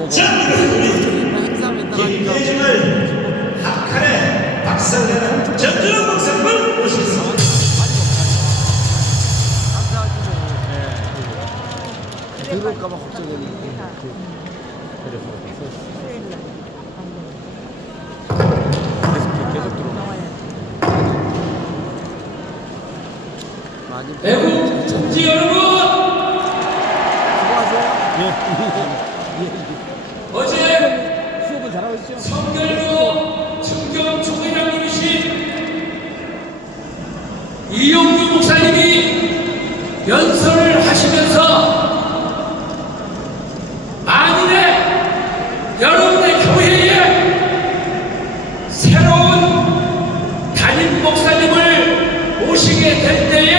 자, 우리 김대중을 학칼에 박살내는 전준호 목사님을 모시겠습니다. 그럴까봐 걱정했는데. 계속 들어오네. 애국 동지 여러분, 어제 수업을 잘하고 있죠? 성결교 증경 총회장님이신 이용규 목사님이 연설을 하시면서 만일에 여러분의 교회에 새로운 담임 목사님을 모시게 될 때에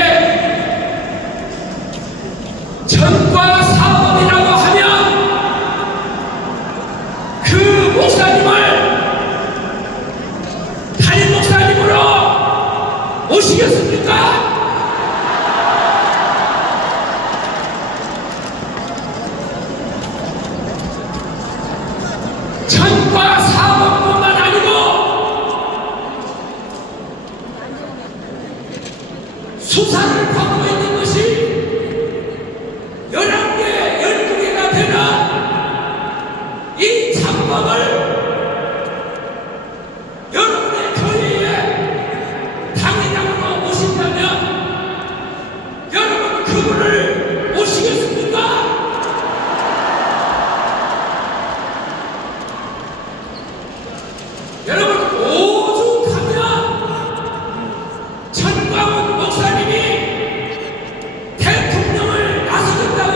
전과 사범이라고 하면 그 목사님을 담임 목사님으로 모시겠습니까? 전과 사범뿐만 아니고 수사를 받고 있는 것이 11개, 12개가 되는 이 장법을 여러분의 교회에 당회장으로 모신다면 여러분 그분을 모시겠습니까? 여러분 오죽하면 전광훈 목사님이 대통령을 나서겠다고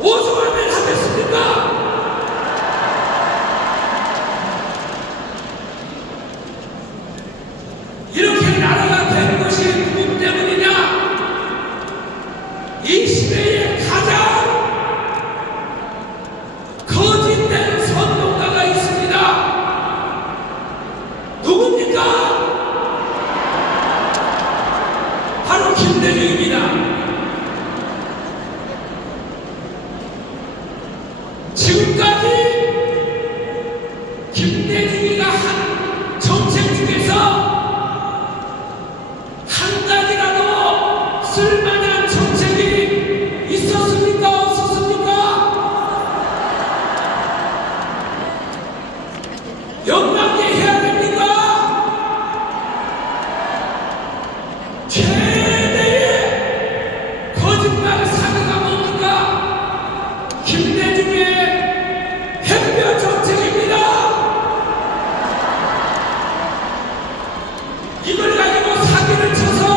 오죽하면 하겠습니까? 이렇게 나라가 된 것이 누구 때문이냐? 이 시대에 가장 거짓된 선동가가 있습니다. 누굽니까? 바로 김대중입니다. 지금까지 김대중이가 한 정책 중에서 한 가지라도 쓸만한 정책이 있었습니까? 없었습니까? 영광게 해야 됩니까? 최대의 거짓말 사기가 뭡니까? 김대중의 햇볕 정책입니다. 이걸 가지고 사기를 쳐서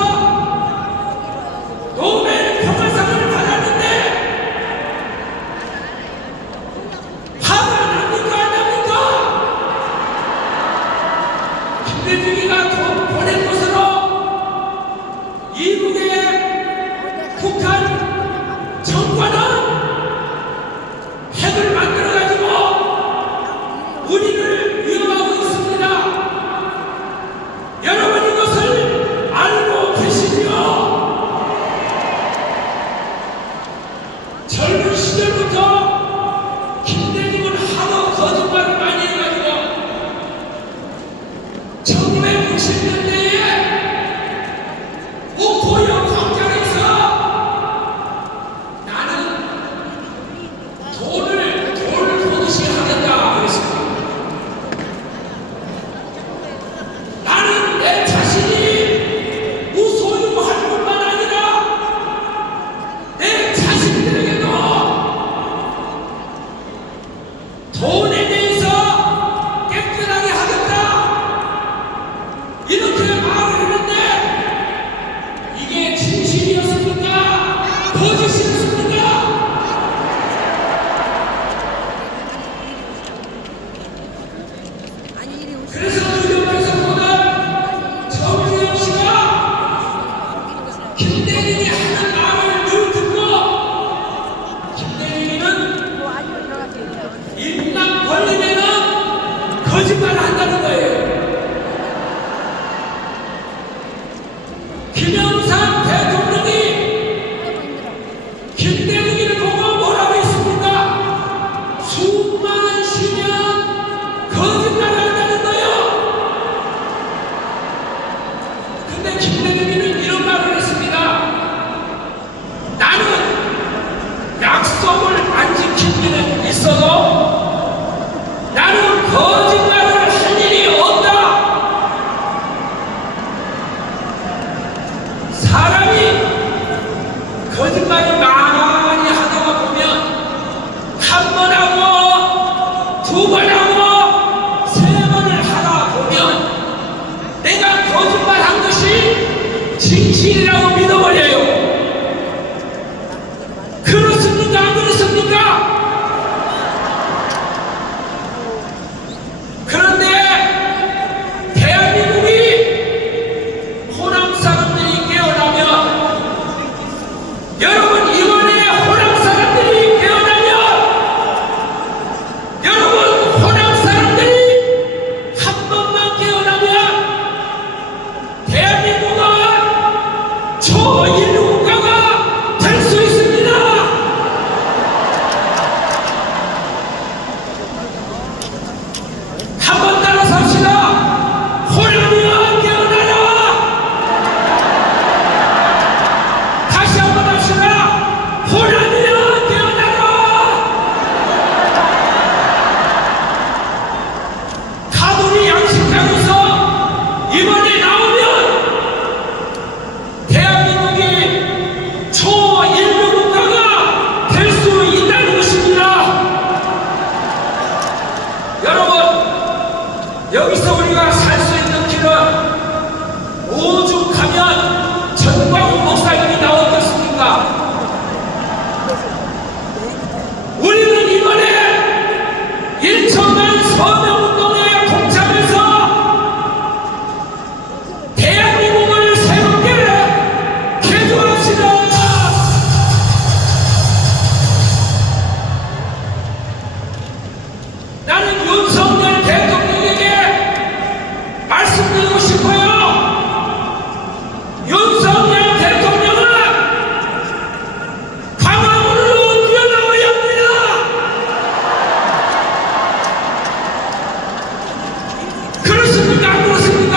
김대중이 하는 말을 늘 듣고 김대중이는 입만 벌리면은 거짓말을 한다는 거예요. 김영삼 대통령이 김대중이를 보고 뭐라고 했습니까? 숨만 쉬면 거짓말을 한다는 거예요. 근데 김대중이는 이런 말을 했습니다. 나는 약속을 안 지킨 일은 있어도 나는 거짓말을 할 일이 없다. 사람이 거짓말을 많이 하다가 보면 한 번 하고 두 번 하고 세 번을 하다 보면 내가 거짓말한 것이 진실이라고 믿어버려요. 그렇습니까? 안 그렇습니까? 그런데 대한민국이 호남 사람들이 깨어나면 여러분 이번에 호남 사람들이 깨어나면 여러분 호남 사람들이 한 번만 깨어나면 대한민국은 초인류 국가가 될 수 있습니다. 한 번 따라서 합시다. 호남이여 깨어나라. 다시 한 번 합시다. 호남이여 깨어나라. 가돌이 양식장에서 이번에 나오면 대한민국이 초인류 국가가 될 수 있다는 것입니다. 여러분, 여기서 우리가 살 수 있는 길은 오죽하면 전광훈 목사님이 나오겠습니까? 우리는 이번에 1천만 서명운동에 동참해서 대한민국을 새롭게 개조합시다. 나는 윤석열 대통령에게 말씀드리고 싶어요. 윤석열 대통령은 광화문으로 뛰어나와야 합니다. 그렇습니까? 안 그렇습니까?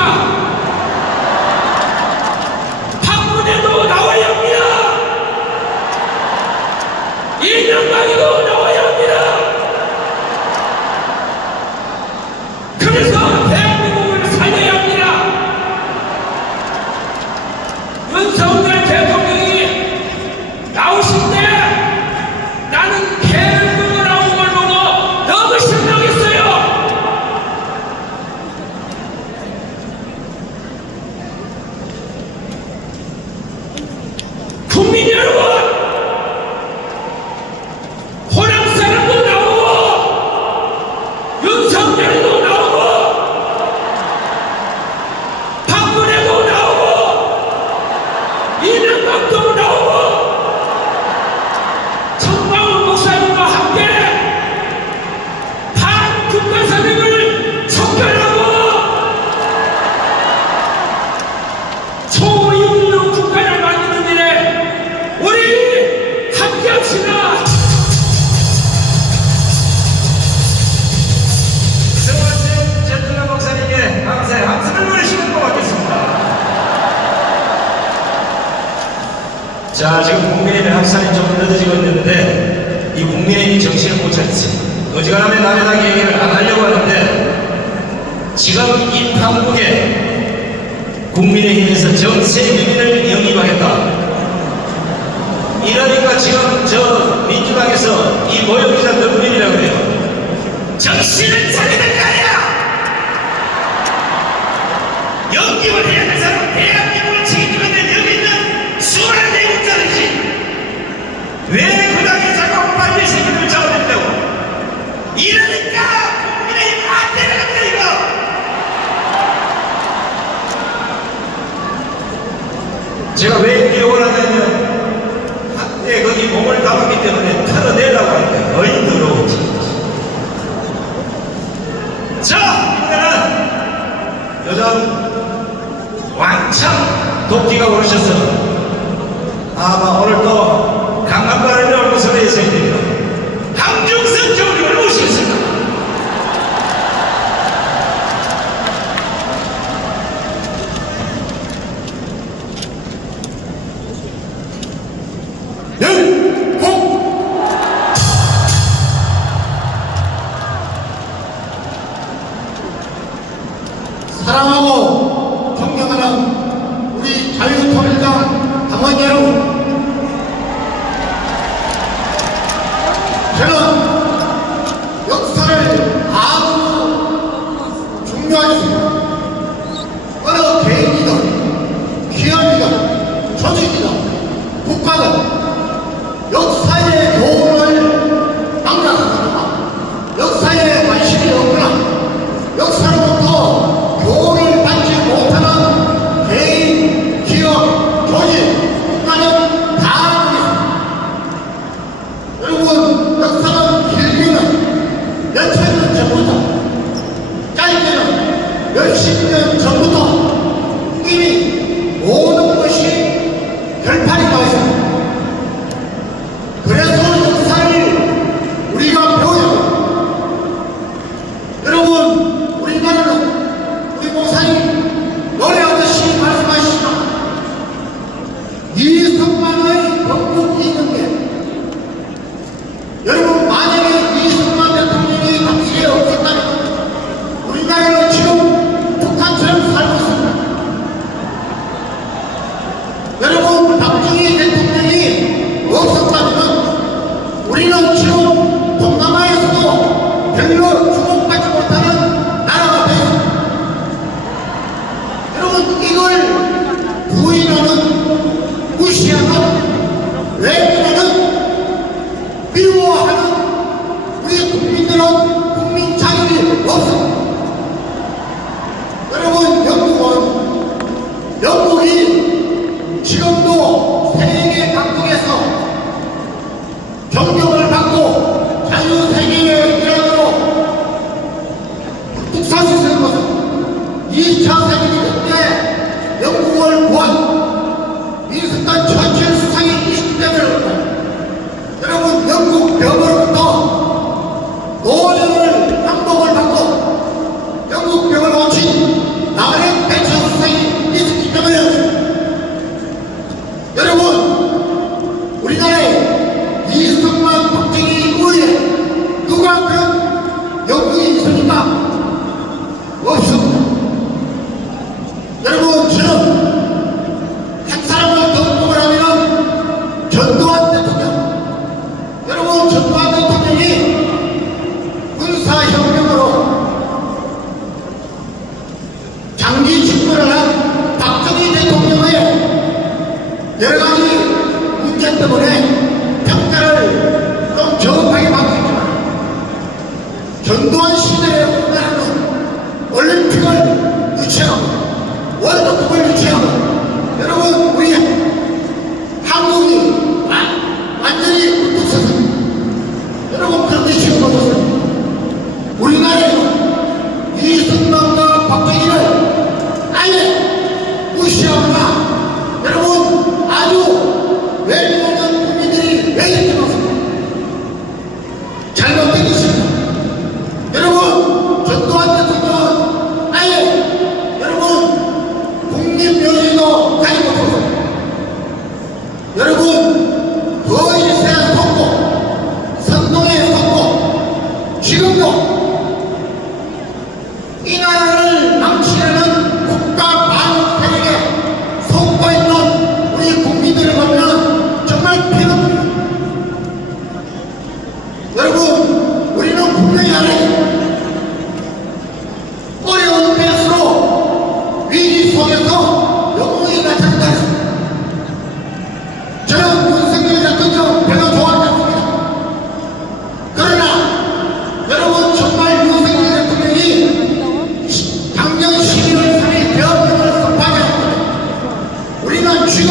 박근혜도 나와야 합니다. 이명박이도 나와야 합니다. 그래서 대한민국을 살려야 합니다. 윤석열 대통령이 나오실 때 나는 개를 끌고 나온 걸 보고 너무 실망했어요. 국민 여러분, 호남 사람도 나오고 윤석열도 나오고 박근혜도 나오고 이명박도 나오고 정광훈 목사님과 함께 반국가 사명을 척결하고 초인류 국가를 만드는 일에 우리 함께합시다. 성화쌤 전준환 목사님께 감사의 함성을 보내시면 고맙겠습니다. 자, 지금 국민의힘의 합산이 좀 늦어지고 있는데 이 국민의힘이 정신을 못 차리지. 어지간하면 남의 얘기를 안 하려고 하는데 지금 이 판국에 국민의힘에서 정세윤리를 영입하겠다. 이러니까 지금 저 민주당에서 이 모욕이자 능멸이라고 그래요. 정신을 차리는 거 아니야! 영입을 해야 될 사람은 대한민국을 책임지고 있는 여기 있는 수많은 내국자들이지. 왜 그 당에 자꾸 빨리 세금을 잡아낸다고? 이러니까 국민의힘 안 되는 겁니다, 이거! 제가 왜 기억을 하냐면 한때 거기 몸을 담았기 때문에 털어내려고 하니까 거의 더러웠지. 자, 이제는 요즘 왕창 도끼가 오르셔서 아마 오늘 또 강남가를 넣을 것으로 예상이 됩니다. 함중선 총리를 모시겠습니다. 사랑하고 존경하는 우리 자유통일당 당원 여러분, 저는 역사를 아주 중요하게 생각합니다. 어느 개인이든 기업이든 조직이든 국가든 역사의 교훈을 망각하거나 역사에 관심이 없거나 역사로부터 교훈을 받지 못하는 개인, 기업, 조직, 국가는 다 모르겠습니다. 여러분, 역사는 길게는 몇천 년 전부터, 짧게는 몇십 년 전부터 이미 모든 것이 결판이 나 있습니다. 그래서 역사를 우리가 배워야 합니다. 여러분, 우리나라는 우리 목사님 노래하듯이 말씀하시지만 이승만의 건국이 있는 게, 여러분, 만약에 이승만 대통령이 당시에 없었다면 우리나라는 지금 북한처럼 살고 있습니다. 여러분, 박정희 대통령이 없었다면 우리는 지금 동남아에서도 별로 주목받지 못하는 나라가 되었습니다. 여러분, 이걸 부인하는, 무시하는, 외면하는, 미워하는 우리 국민들은 국민 자격이 없습니다. 여러분, 영국이 지금도 세계 각국에서 존경을 받고 자유세계의 일원으로 뚝서시는 것은 2차 세계대전 때 영국을 구한 윈스턴 처칠 수상이 있기 때문입니다. 여러분, 영국 병으로부터 노령을 항복을 받고 영국 병을 고친 나그렛 대처 수상이 있었기 때문입니다. 여러분, 우리나라에 이승만, 박정희 이후에 누가 그런 영국이 있습니까? 없습니다. 여러분, 저는 한 사람을 더 뽑으라면 전두환 대통령. 여러분, 전두환 대통령이 군사혁명으로 장기 집권을 한 박정희 대통령의 여러 가지 문제 때문에 평가를 좀 정확하게 받고 있지만, 전두환 시대에 우리나라는 올림픽을 유치하고 월드컵을 유치하고, 여러분, 우리 한국이 완전히 우뚝 섰습니다. 여러분, 그런데 지금 어떠세요? 우리나라에는 이승만과 박정희를 아예 무시하거나, 여러분, 아주 외면하는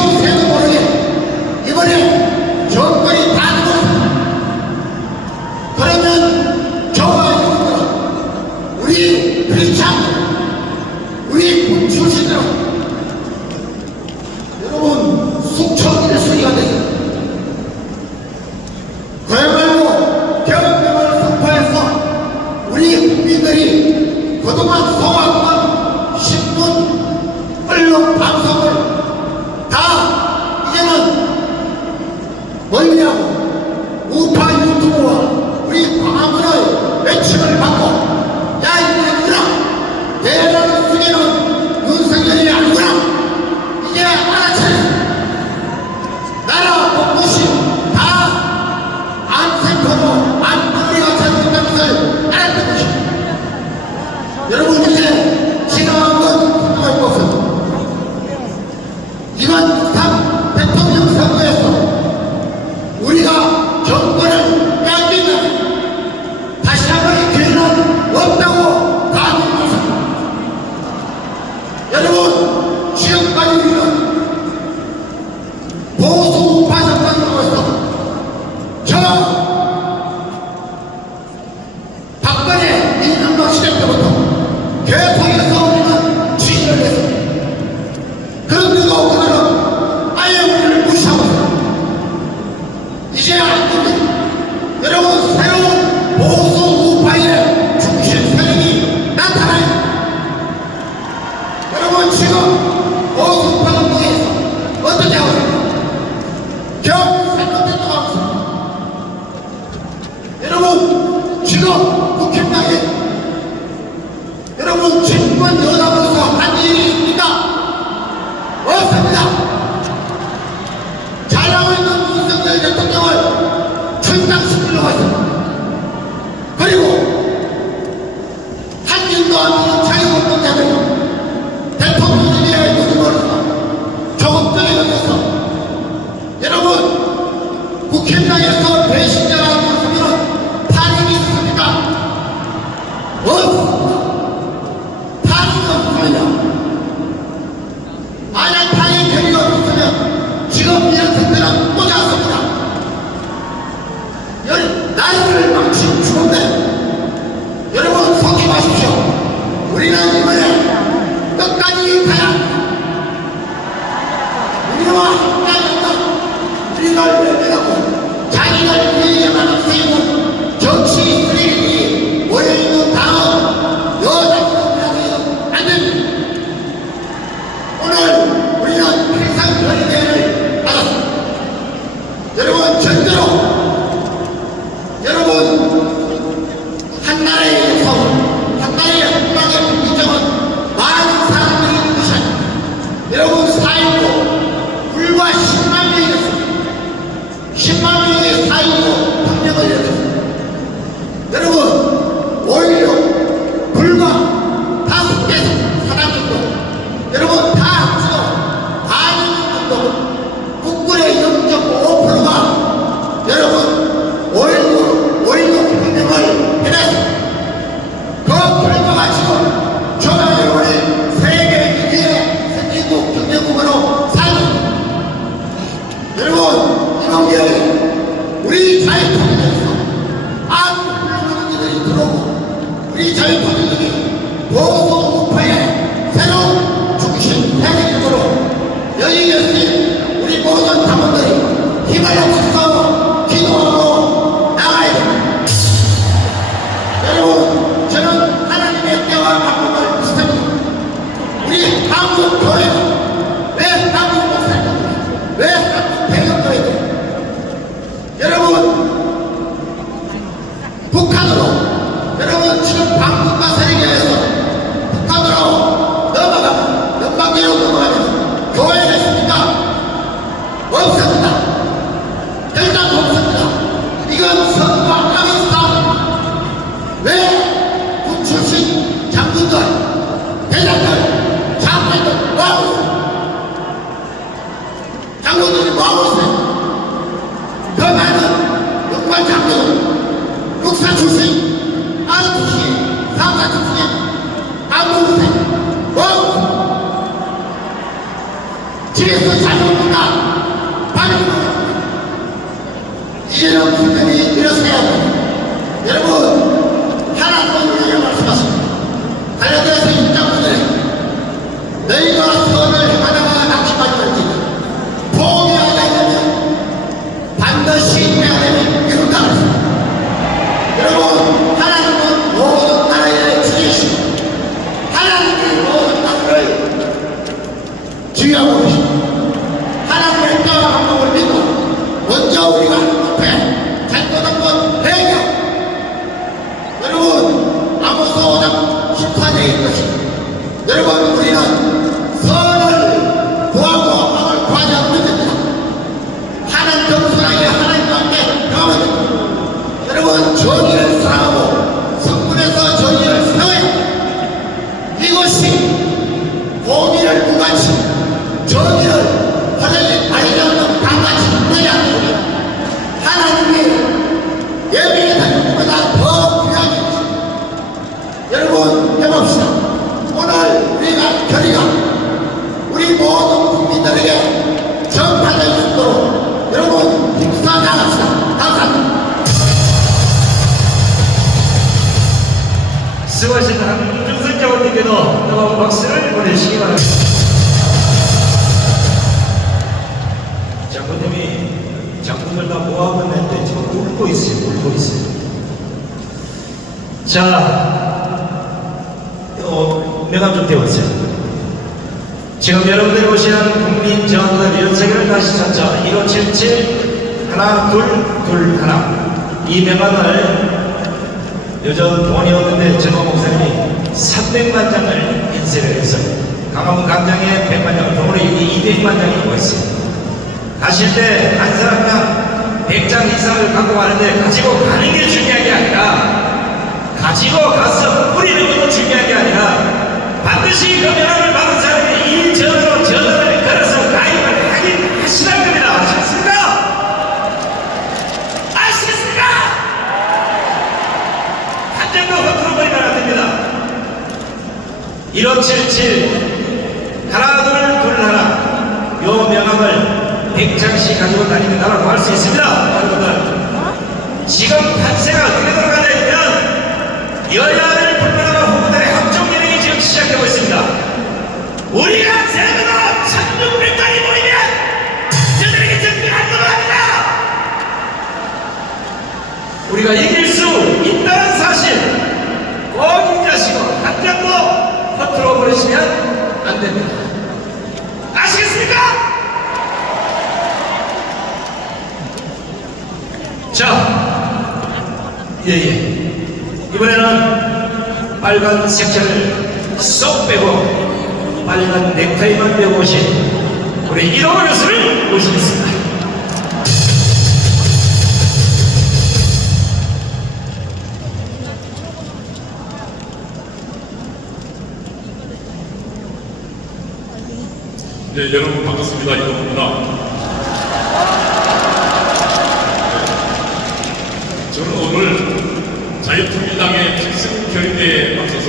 피도 새도 모르게 이번에 정권이 다 죽었습니다. 그러면 저와 여러분들은 우리 크리스찬, 우리 군 출신들은 여러분 숙청의 수리가 되죠. 그야말로 개혁명을 선포해서 우리 국민들이 그동안 소화했던 신문, 언론, 방송을 다 이제는 뭐냐고 우파 유튜브와 우리 광화문의 외침을 받고 야 이거 누구나 대라는 속에는 윤석열이 아니구나 이제 알아차려 나라 법무시 다 안센터로 안보리가 찾는다는 것을 알았던 것입니다. 여러분 이제 지나간 건 궁금할 것 없습니다. 이번 대통령 선거에서 우리가 정권을 뺏기면 다시 한번 기회는 없다고 강조했습니다. 여러분 지금까지 우리는 보수 우파 정권으로서 저 박근혜 이명박 시대 때부터 계속해서 우리는 지지를 했습니다. 그런데도 그들은 아예 우리를 무시하고 있습니다. 이제 안 됩니다. 여러분 새로운 보수 우파의 중심 세력이 나타나요. 여러분 지금 보수 우파 정권에서 어떻게 하고 있습니까? 겨우 생각했다고 하고 있습니다. 여러분 지금 국힘당에 여러분 집권 여당으로서 한 일이 있습니까? 없습니다. 잘하고 있는 윤석열 대통령을 출당시키려고 했습니다. 그리고 한 일도 안 되는 자유없는 자들 대통령에게 누리버려서 조급하게 여겨서 여러분 국힘당에서 배신자라는 것은 탄핵이 있습니까? 없습니다. 탄핵이 없으면요. 만약 탄핵 결의가 없으면 지금 이런 상태는 오지 않습니다. 나라를 망친 죽은데 여러분 속지 마십시오. 우리는 이번에 끝까지 가야 합니다. 우리와 함께 있는 우리를 외면하고 자기들 위에만 세우는 정치 쓰레기들이 모여있는 당은 여당이라고 안 됩니다. 오늘 우리는 필상별의대회를 받았습니다. 여러분 절대로 여러분 한나라의 역사, 한나라의 흥망의 국민정은 많은 사람들이 있는 것이 아닙니다. 여러분 4.19 불과 10만 명이었습니다. 10만 명의 4.19 혁명을 일으켰습니다. 여러분 5.16 불과 5개 사람 정도 여러분 다 합치고 반인 정도 국군의 0.5%가 여러분 5.16 혁명을 해냈습니다. 그 결과가 지금 저는 여러분이 세계 2위의 선진국 경제국으로 살고 있습니다. 여러분 이번 기회에 우리 자유통일에서 아주 훌륭한 이들이 들어오고 우리 자유통일들이 보수 우파의 새로운 중심 세력으로 여기 계신 우리 모든 당원들이 힘을 합쳐서 기도하고 나가야 됩니다. 여러분 저는 하나님의 때와 방법을 믿습니다. 우리 한국 교회는 왜 한국 목사님들 왜 한국 배경교회들 여러분 북한으로 여러분 지금 방북과 세력에 의해서 북한으로 넘어가면 연방계로 넘어가면 교회가 있습니까? 없습니다. 일단 없습니다. 이건 선과 악의 싸움입니다. 왜 군출신 장군들 대장들 장관들 뭐하고 있어요? 장군들이 뭐하고 있어요? 그 많은 영관 장군 육사 출신 아는 출신 삼사 출신 아무 못해 뭐하고 있어요? 집에서 잘 먹는다 뜨거운 박수를 보내시기 바랍니다. 장군님이 장군들 다 모아고 있는데 지금 울고 있어요. 울고 있어요. 자, 명함 좀 떼었어요. 지금 여러분들이 보시는 국민정원위원회를 다시 찾자 1577 하나 둘 하나 이 명함을 요즘 돈이 없는데 정호 목사님이 300만 장을 인쇄를 해서 강화문 광장에 100만 장을 돈으로 200만 장이 있고 있어요. 가실 때 한 사람당 100장 이상을 갖고 가는데 가지고 가는 게 중요한 게 아니라 가지고 가서 뿌리는 것도 중요한 게 아니라 반드시 그 명함을 받은 사람이 이 전화를 걸어서 가입을 하시라는 겁니다. 아시겠습니까? 아시겠습니까? 한 장도 허투루 버리면 안 됩니다. 1577 하나 둘 하나 요 명함을 100장씩 가지고 다니는 나라고 할 수 있습니다. 여러분들 지금 판세가 어떻게 돌아가냐면 여야를 불문하고 후보들의 합종연행이 지금 시작되고 있습니다. 우리가 제대로 1600단이 모이면 저들에게 정리할 것입니다. 우리가 이길 수 있다는 사실 꼭 인지하시고 한 장도 허투루 버리시면 안 됩니다. 아시겠습니까? 자, 이번에는 빨간 색깔을 쏙 빼고 빨간 넥타이만 메고 오신 우리 이동호 교수를 모시겠습니다. 네, 여러분 반갑습니다. 이동호입니다. 저는 오늘 자유통일당의 필승 결의대에 앞서서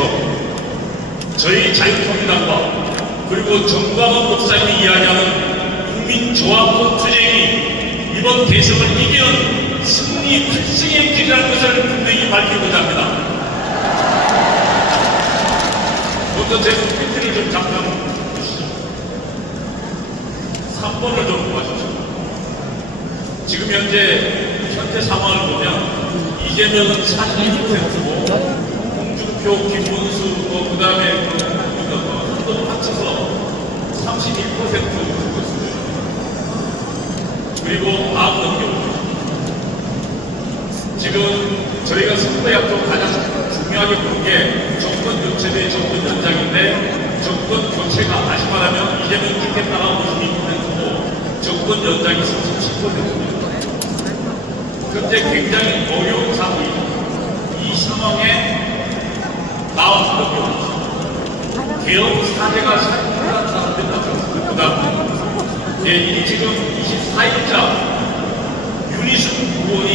저희 자유통일당과 그리고 정광훈 목사님이 이야기하는 국민조합원 투쟁이 이번 대선을 이기는 승리 필승의 길이라는 것을 분명히 밝히고자 합니다. 먼저 제 PPT를 좀 잠깐 보시죠. 3번을 좀 보아주십시오. 지금 현재 상황을 보면 이재명은 42%고 홍준표, 김문수, 그 다음에 한번 합쳐서 31% 주고 있습니다. 그리고 다음 넘겨보죠. 지금 저희가 선거약속 가장 중요하게 보는 게 정권 교체 대 정권 연장인데 정권 교체가 다시 말하면 이재명 찍겠다가 52%고 정권 연장이 37%입니다. 현재 굉장히 어려운 상황입니다. 이 상황에 나온 것도 개혁 사례가 생각한 사람들이 나타났습니다. 그 다음, 이 지금 24일자 윤희숙 의원이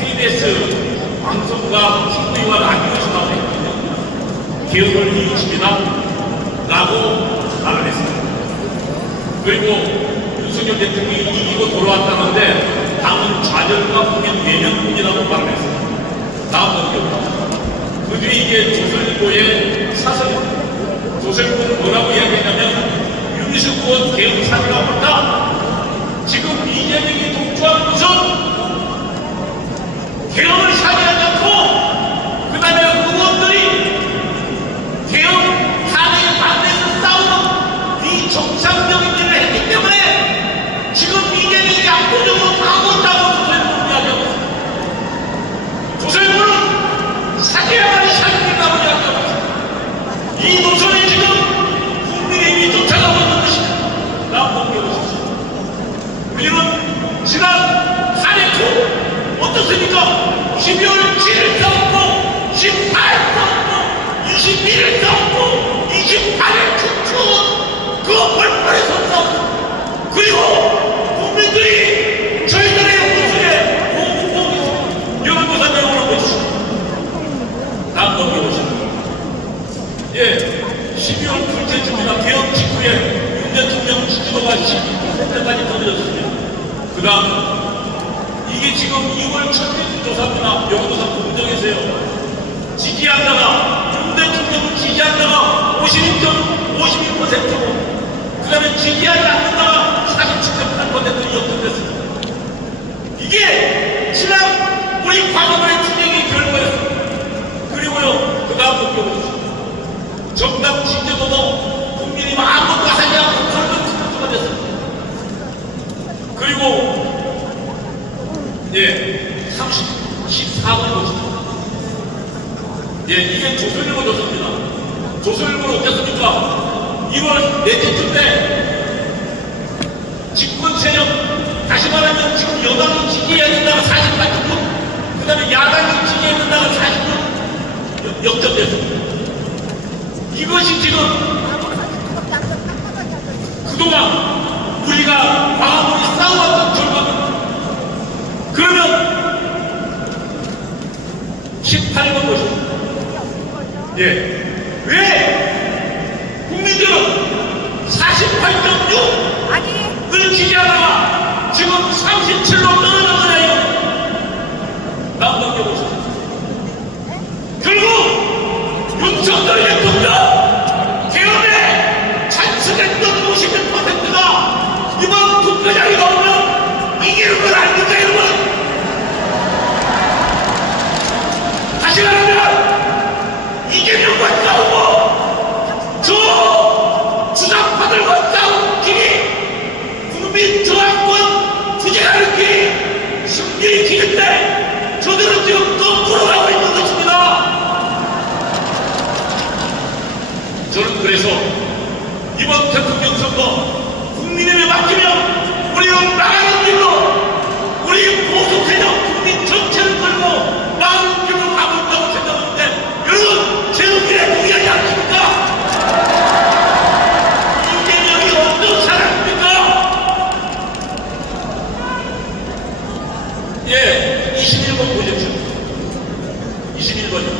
KBS 방송과 TV와 라디오에서 나오거든요. 개혁을 이루십니다. 라고 말을 했습니다. 그리고 윤석열 대통령이 이기고 돌아왔다는데 당은 좌절과 국민 외면뿐이라고 말을 했습니다. 다음 넘겨봅니다. 그 뒤에 이게 조선일보의 사설입니다. 조선일보는 뭐라고 이야기했냐면 윤희숙 의원 개혁 사례가 없다. 지금 이재명이 독주하는 것은 개혁을 사례하지 않고 그 다음에 의원들이 개혁 사례에 반대해서 싸우는 비정상적인 일을 했기 때문에 지금 이재명이 압도적으로 당하고 있다고 조선일보는 이야기하고 있습니다. 조선일보는 사죄야만이 살인된다고 이야기하고 있습니다. 이 노선이 지금 국민의힘이 쫓아가고 있는 것입니다. 다음 넘겨보십시오. 우리는 지난 4년 어떻습니까? 12월 7일 싸웠고 18일 싸웠고 21일 싸웠고 28일 춤추고 그 벌벌에서 싸웠고 그리고 국민들이 저희들의 모습에 보고 있습니다. 여러분도 설명을 보십시오. 다음 넘겨보십시오. 12월 둘째쯤이나 개헌 직후에 윤 대통령 지지도가 12%까지 떨어졌습니다. 그 다음 이게 지금 2월 첫째 조사입니다. 여론조사 공정에서요. 지지한다가 윤 대통령을 지지 지지한다가 52.52%고 그 다음에 지지하지 않는다가 47.8%로 역전됐습니다. 이게 지난 우리 과거의 투쟁의 결과였습니다. 그리고요, 그 다음도 껴보십시오. 정당 지지도도 국민이 아무것도 하지 않고 설문 투표가 됐습니다. 그리고 이제 14번 보십시오. 예, 이게 조선일보 조선입니다. 조선일보는 어땠습니까? 2월 넷째 주 때 집권 세력, 다시 말하면 지금 여당이 지지해야 된다가 48분, 그 다음에 야당이 지지해야 된다가 40분 역전됐습니다. 이것이 지금 그동안 우리가 과거에 싸워왔던 결과입니다. 그러면 18번 보십시오. 예. 왜 국민들은 48.6을 지지하다가 지금 37로 떨어졌잖아요. 다음 넘겨보세요. 결국 윤석열 대통령 개헌에 찬성했던 51%가 이번 투표장에 나오면 이기는 건 아닙니까, 여러분? 다시 말하면 이재명과 싸우고 저 주장파들과 싸우는 길이 국민 저항권 투쟁하는 길이 승리의 길인데 저들은 지금 거꾸로 가고 있는 것입니다. 저는 그래서 이번 대통령 선거 국민에게 맡기면 우리는 나가는 길로 우리 보수 세력 국민 전체를 끌고 나가는 길로 가고 있다고 생각하는데 여러분 제 의견에 동의하지 않습니까? 이재명이 어떤 사람입니까? 예, 21번 보십시오. 21번이요.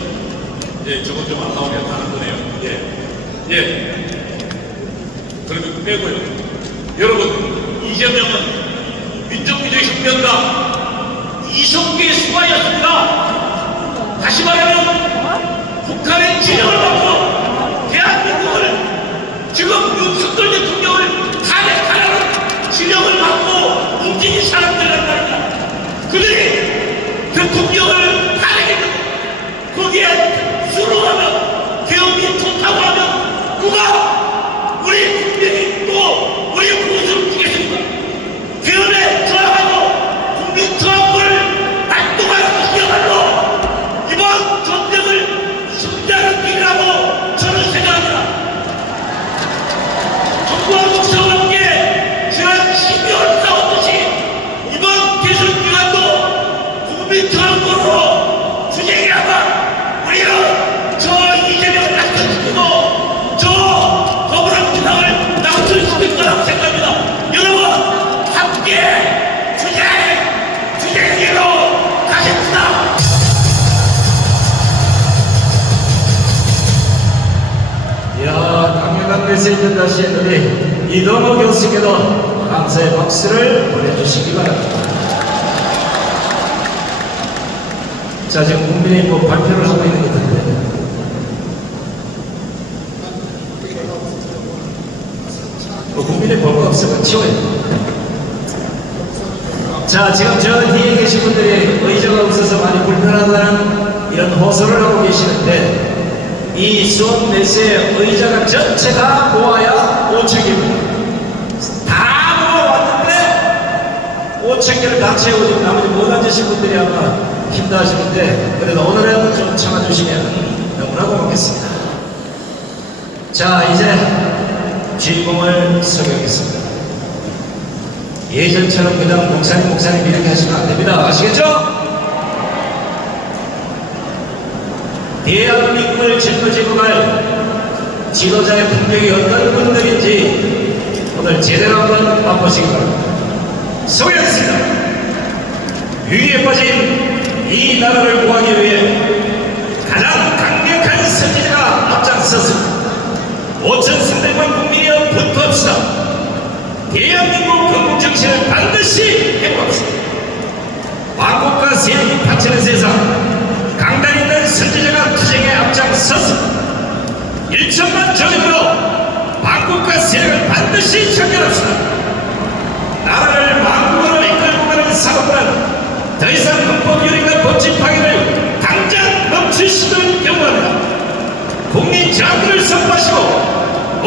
예, 저건 좀 안 나오면 다른 거네요. 예. 예. 그러면 빼고요. 여러분, 이재명은 민족민주주의 혁명가 이성계의 수하였습니다. 다시 말하면 북한의 지령을 받고 대한민국을 지금 윤석열 대통령을 탄핵하라는 지령을 받고 움직인 사람들이란 말입니다. 그들이 대통령을 탄핵했는데 거기에 수긍하면 개헌이 좋다고 하면 누가 우리 국민이 또 우리 보수를 주겠습니까? 개헌에 저항하고 국민 저항권을 발동하는 것이야말로 이번 전쟁을 승리하는 길이라고 저는 생각합니다. 정부와 국정과 함께 지난 12월 싸웠듯이 이번 대선 기간도 국민 저항권으로 투쟁해야만 우리는 저 이재명을 낙선시키고 저 더불어민주당을 낙선시킬 거라고 생각합니다. 여러분 함께 투쟁으로 가십시다. 이야, 강력한 메시지를 다시 했더니 이동호 교수께도 감사의 박수를 보내주시기 바랍니다. 자, 지금 국민의힘 발표를 하고 있는 것 같은데. 국민의 볼거 없으면 치워야 돼요. 자, 지금 저 뒤에 계신 분들이 의자가 없어서 많이 불편하다는 이런 호소를 하고 계시는데 이 수업 매스의 의자가 전체가 모아야 5,000개입니다. 다 모아왔는데 5,000개를 다 채우고 나머지 못 앉으신 분들이 아마 힘들어 하시는데 그래도 오늘은 좀 참아주시면 너무나 고맙겠습니다. 자, 이제 주인공을 소개하겠습니다. 예전처럼 그냥 목사님 이렇게 하시면 안 됩니다. 아시겠죠? 대한민국을 짊어지고 갈 지도자의 품격이 어떤 분들인지 오늘 제대로 한번 맛보시기 바랍니다. 소개하겠습니다. 위기에 빠진 이 나라를 구하기 위해 가장 강력한 선지자가 앞장섰습니다. 5,300만 국민이여 분투합시다. 대한민국 건국정신을 반드시 회복합시다. 왕국과 세력이 파치는 세상 강단 있는 선지자가 투쟁에 앞장섰습니다. 결합시다. 나라를 망국으로 이끌고 가는 사고는 더 이상 헌법 유린과 법치 파괴를 당장 멈추시길 경고합니다. 국민 저항들을 선포하시고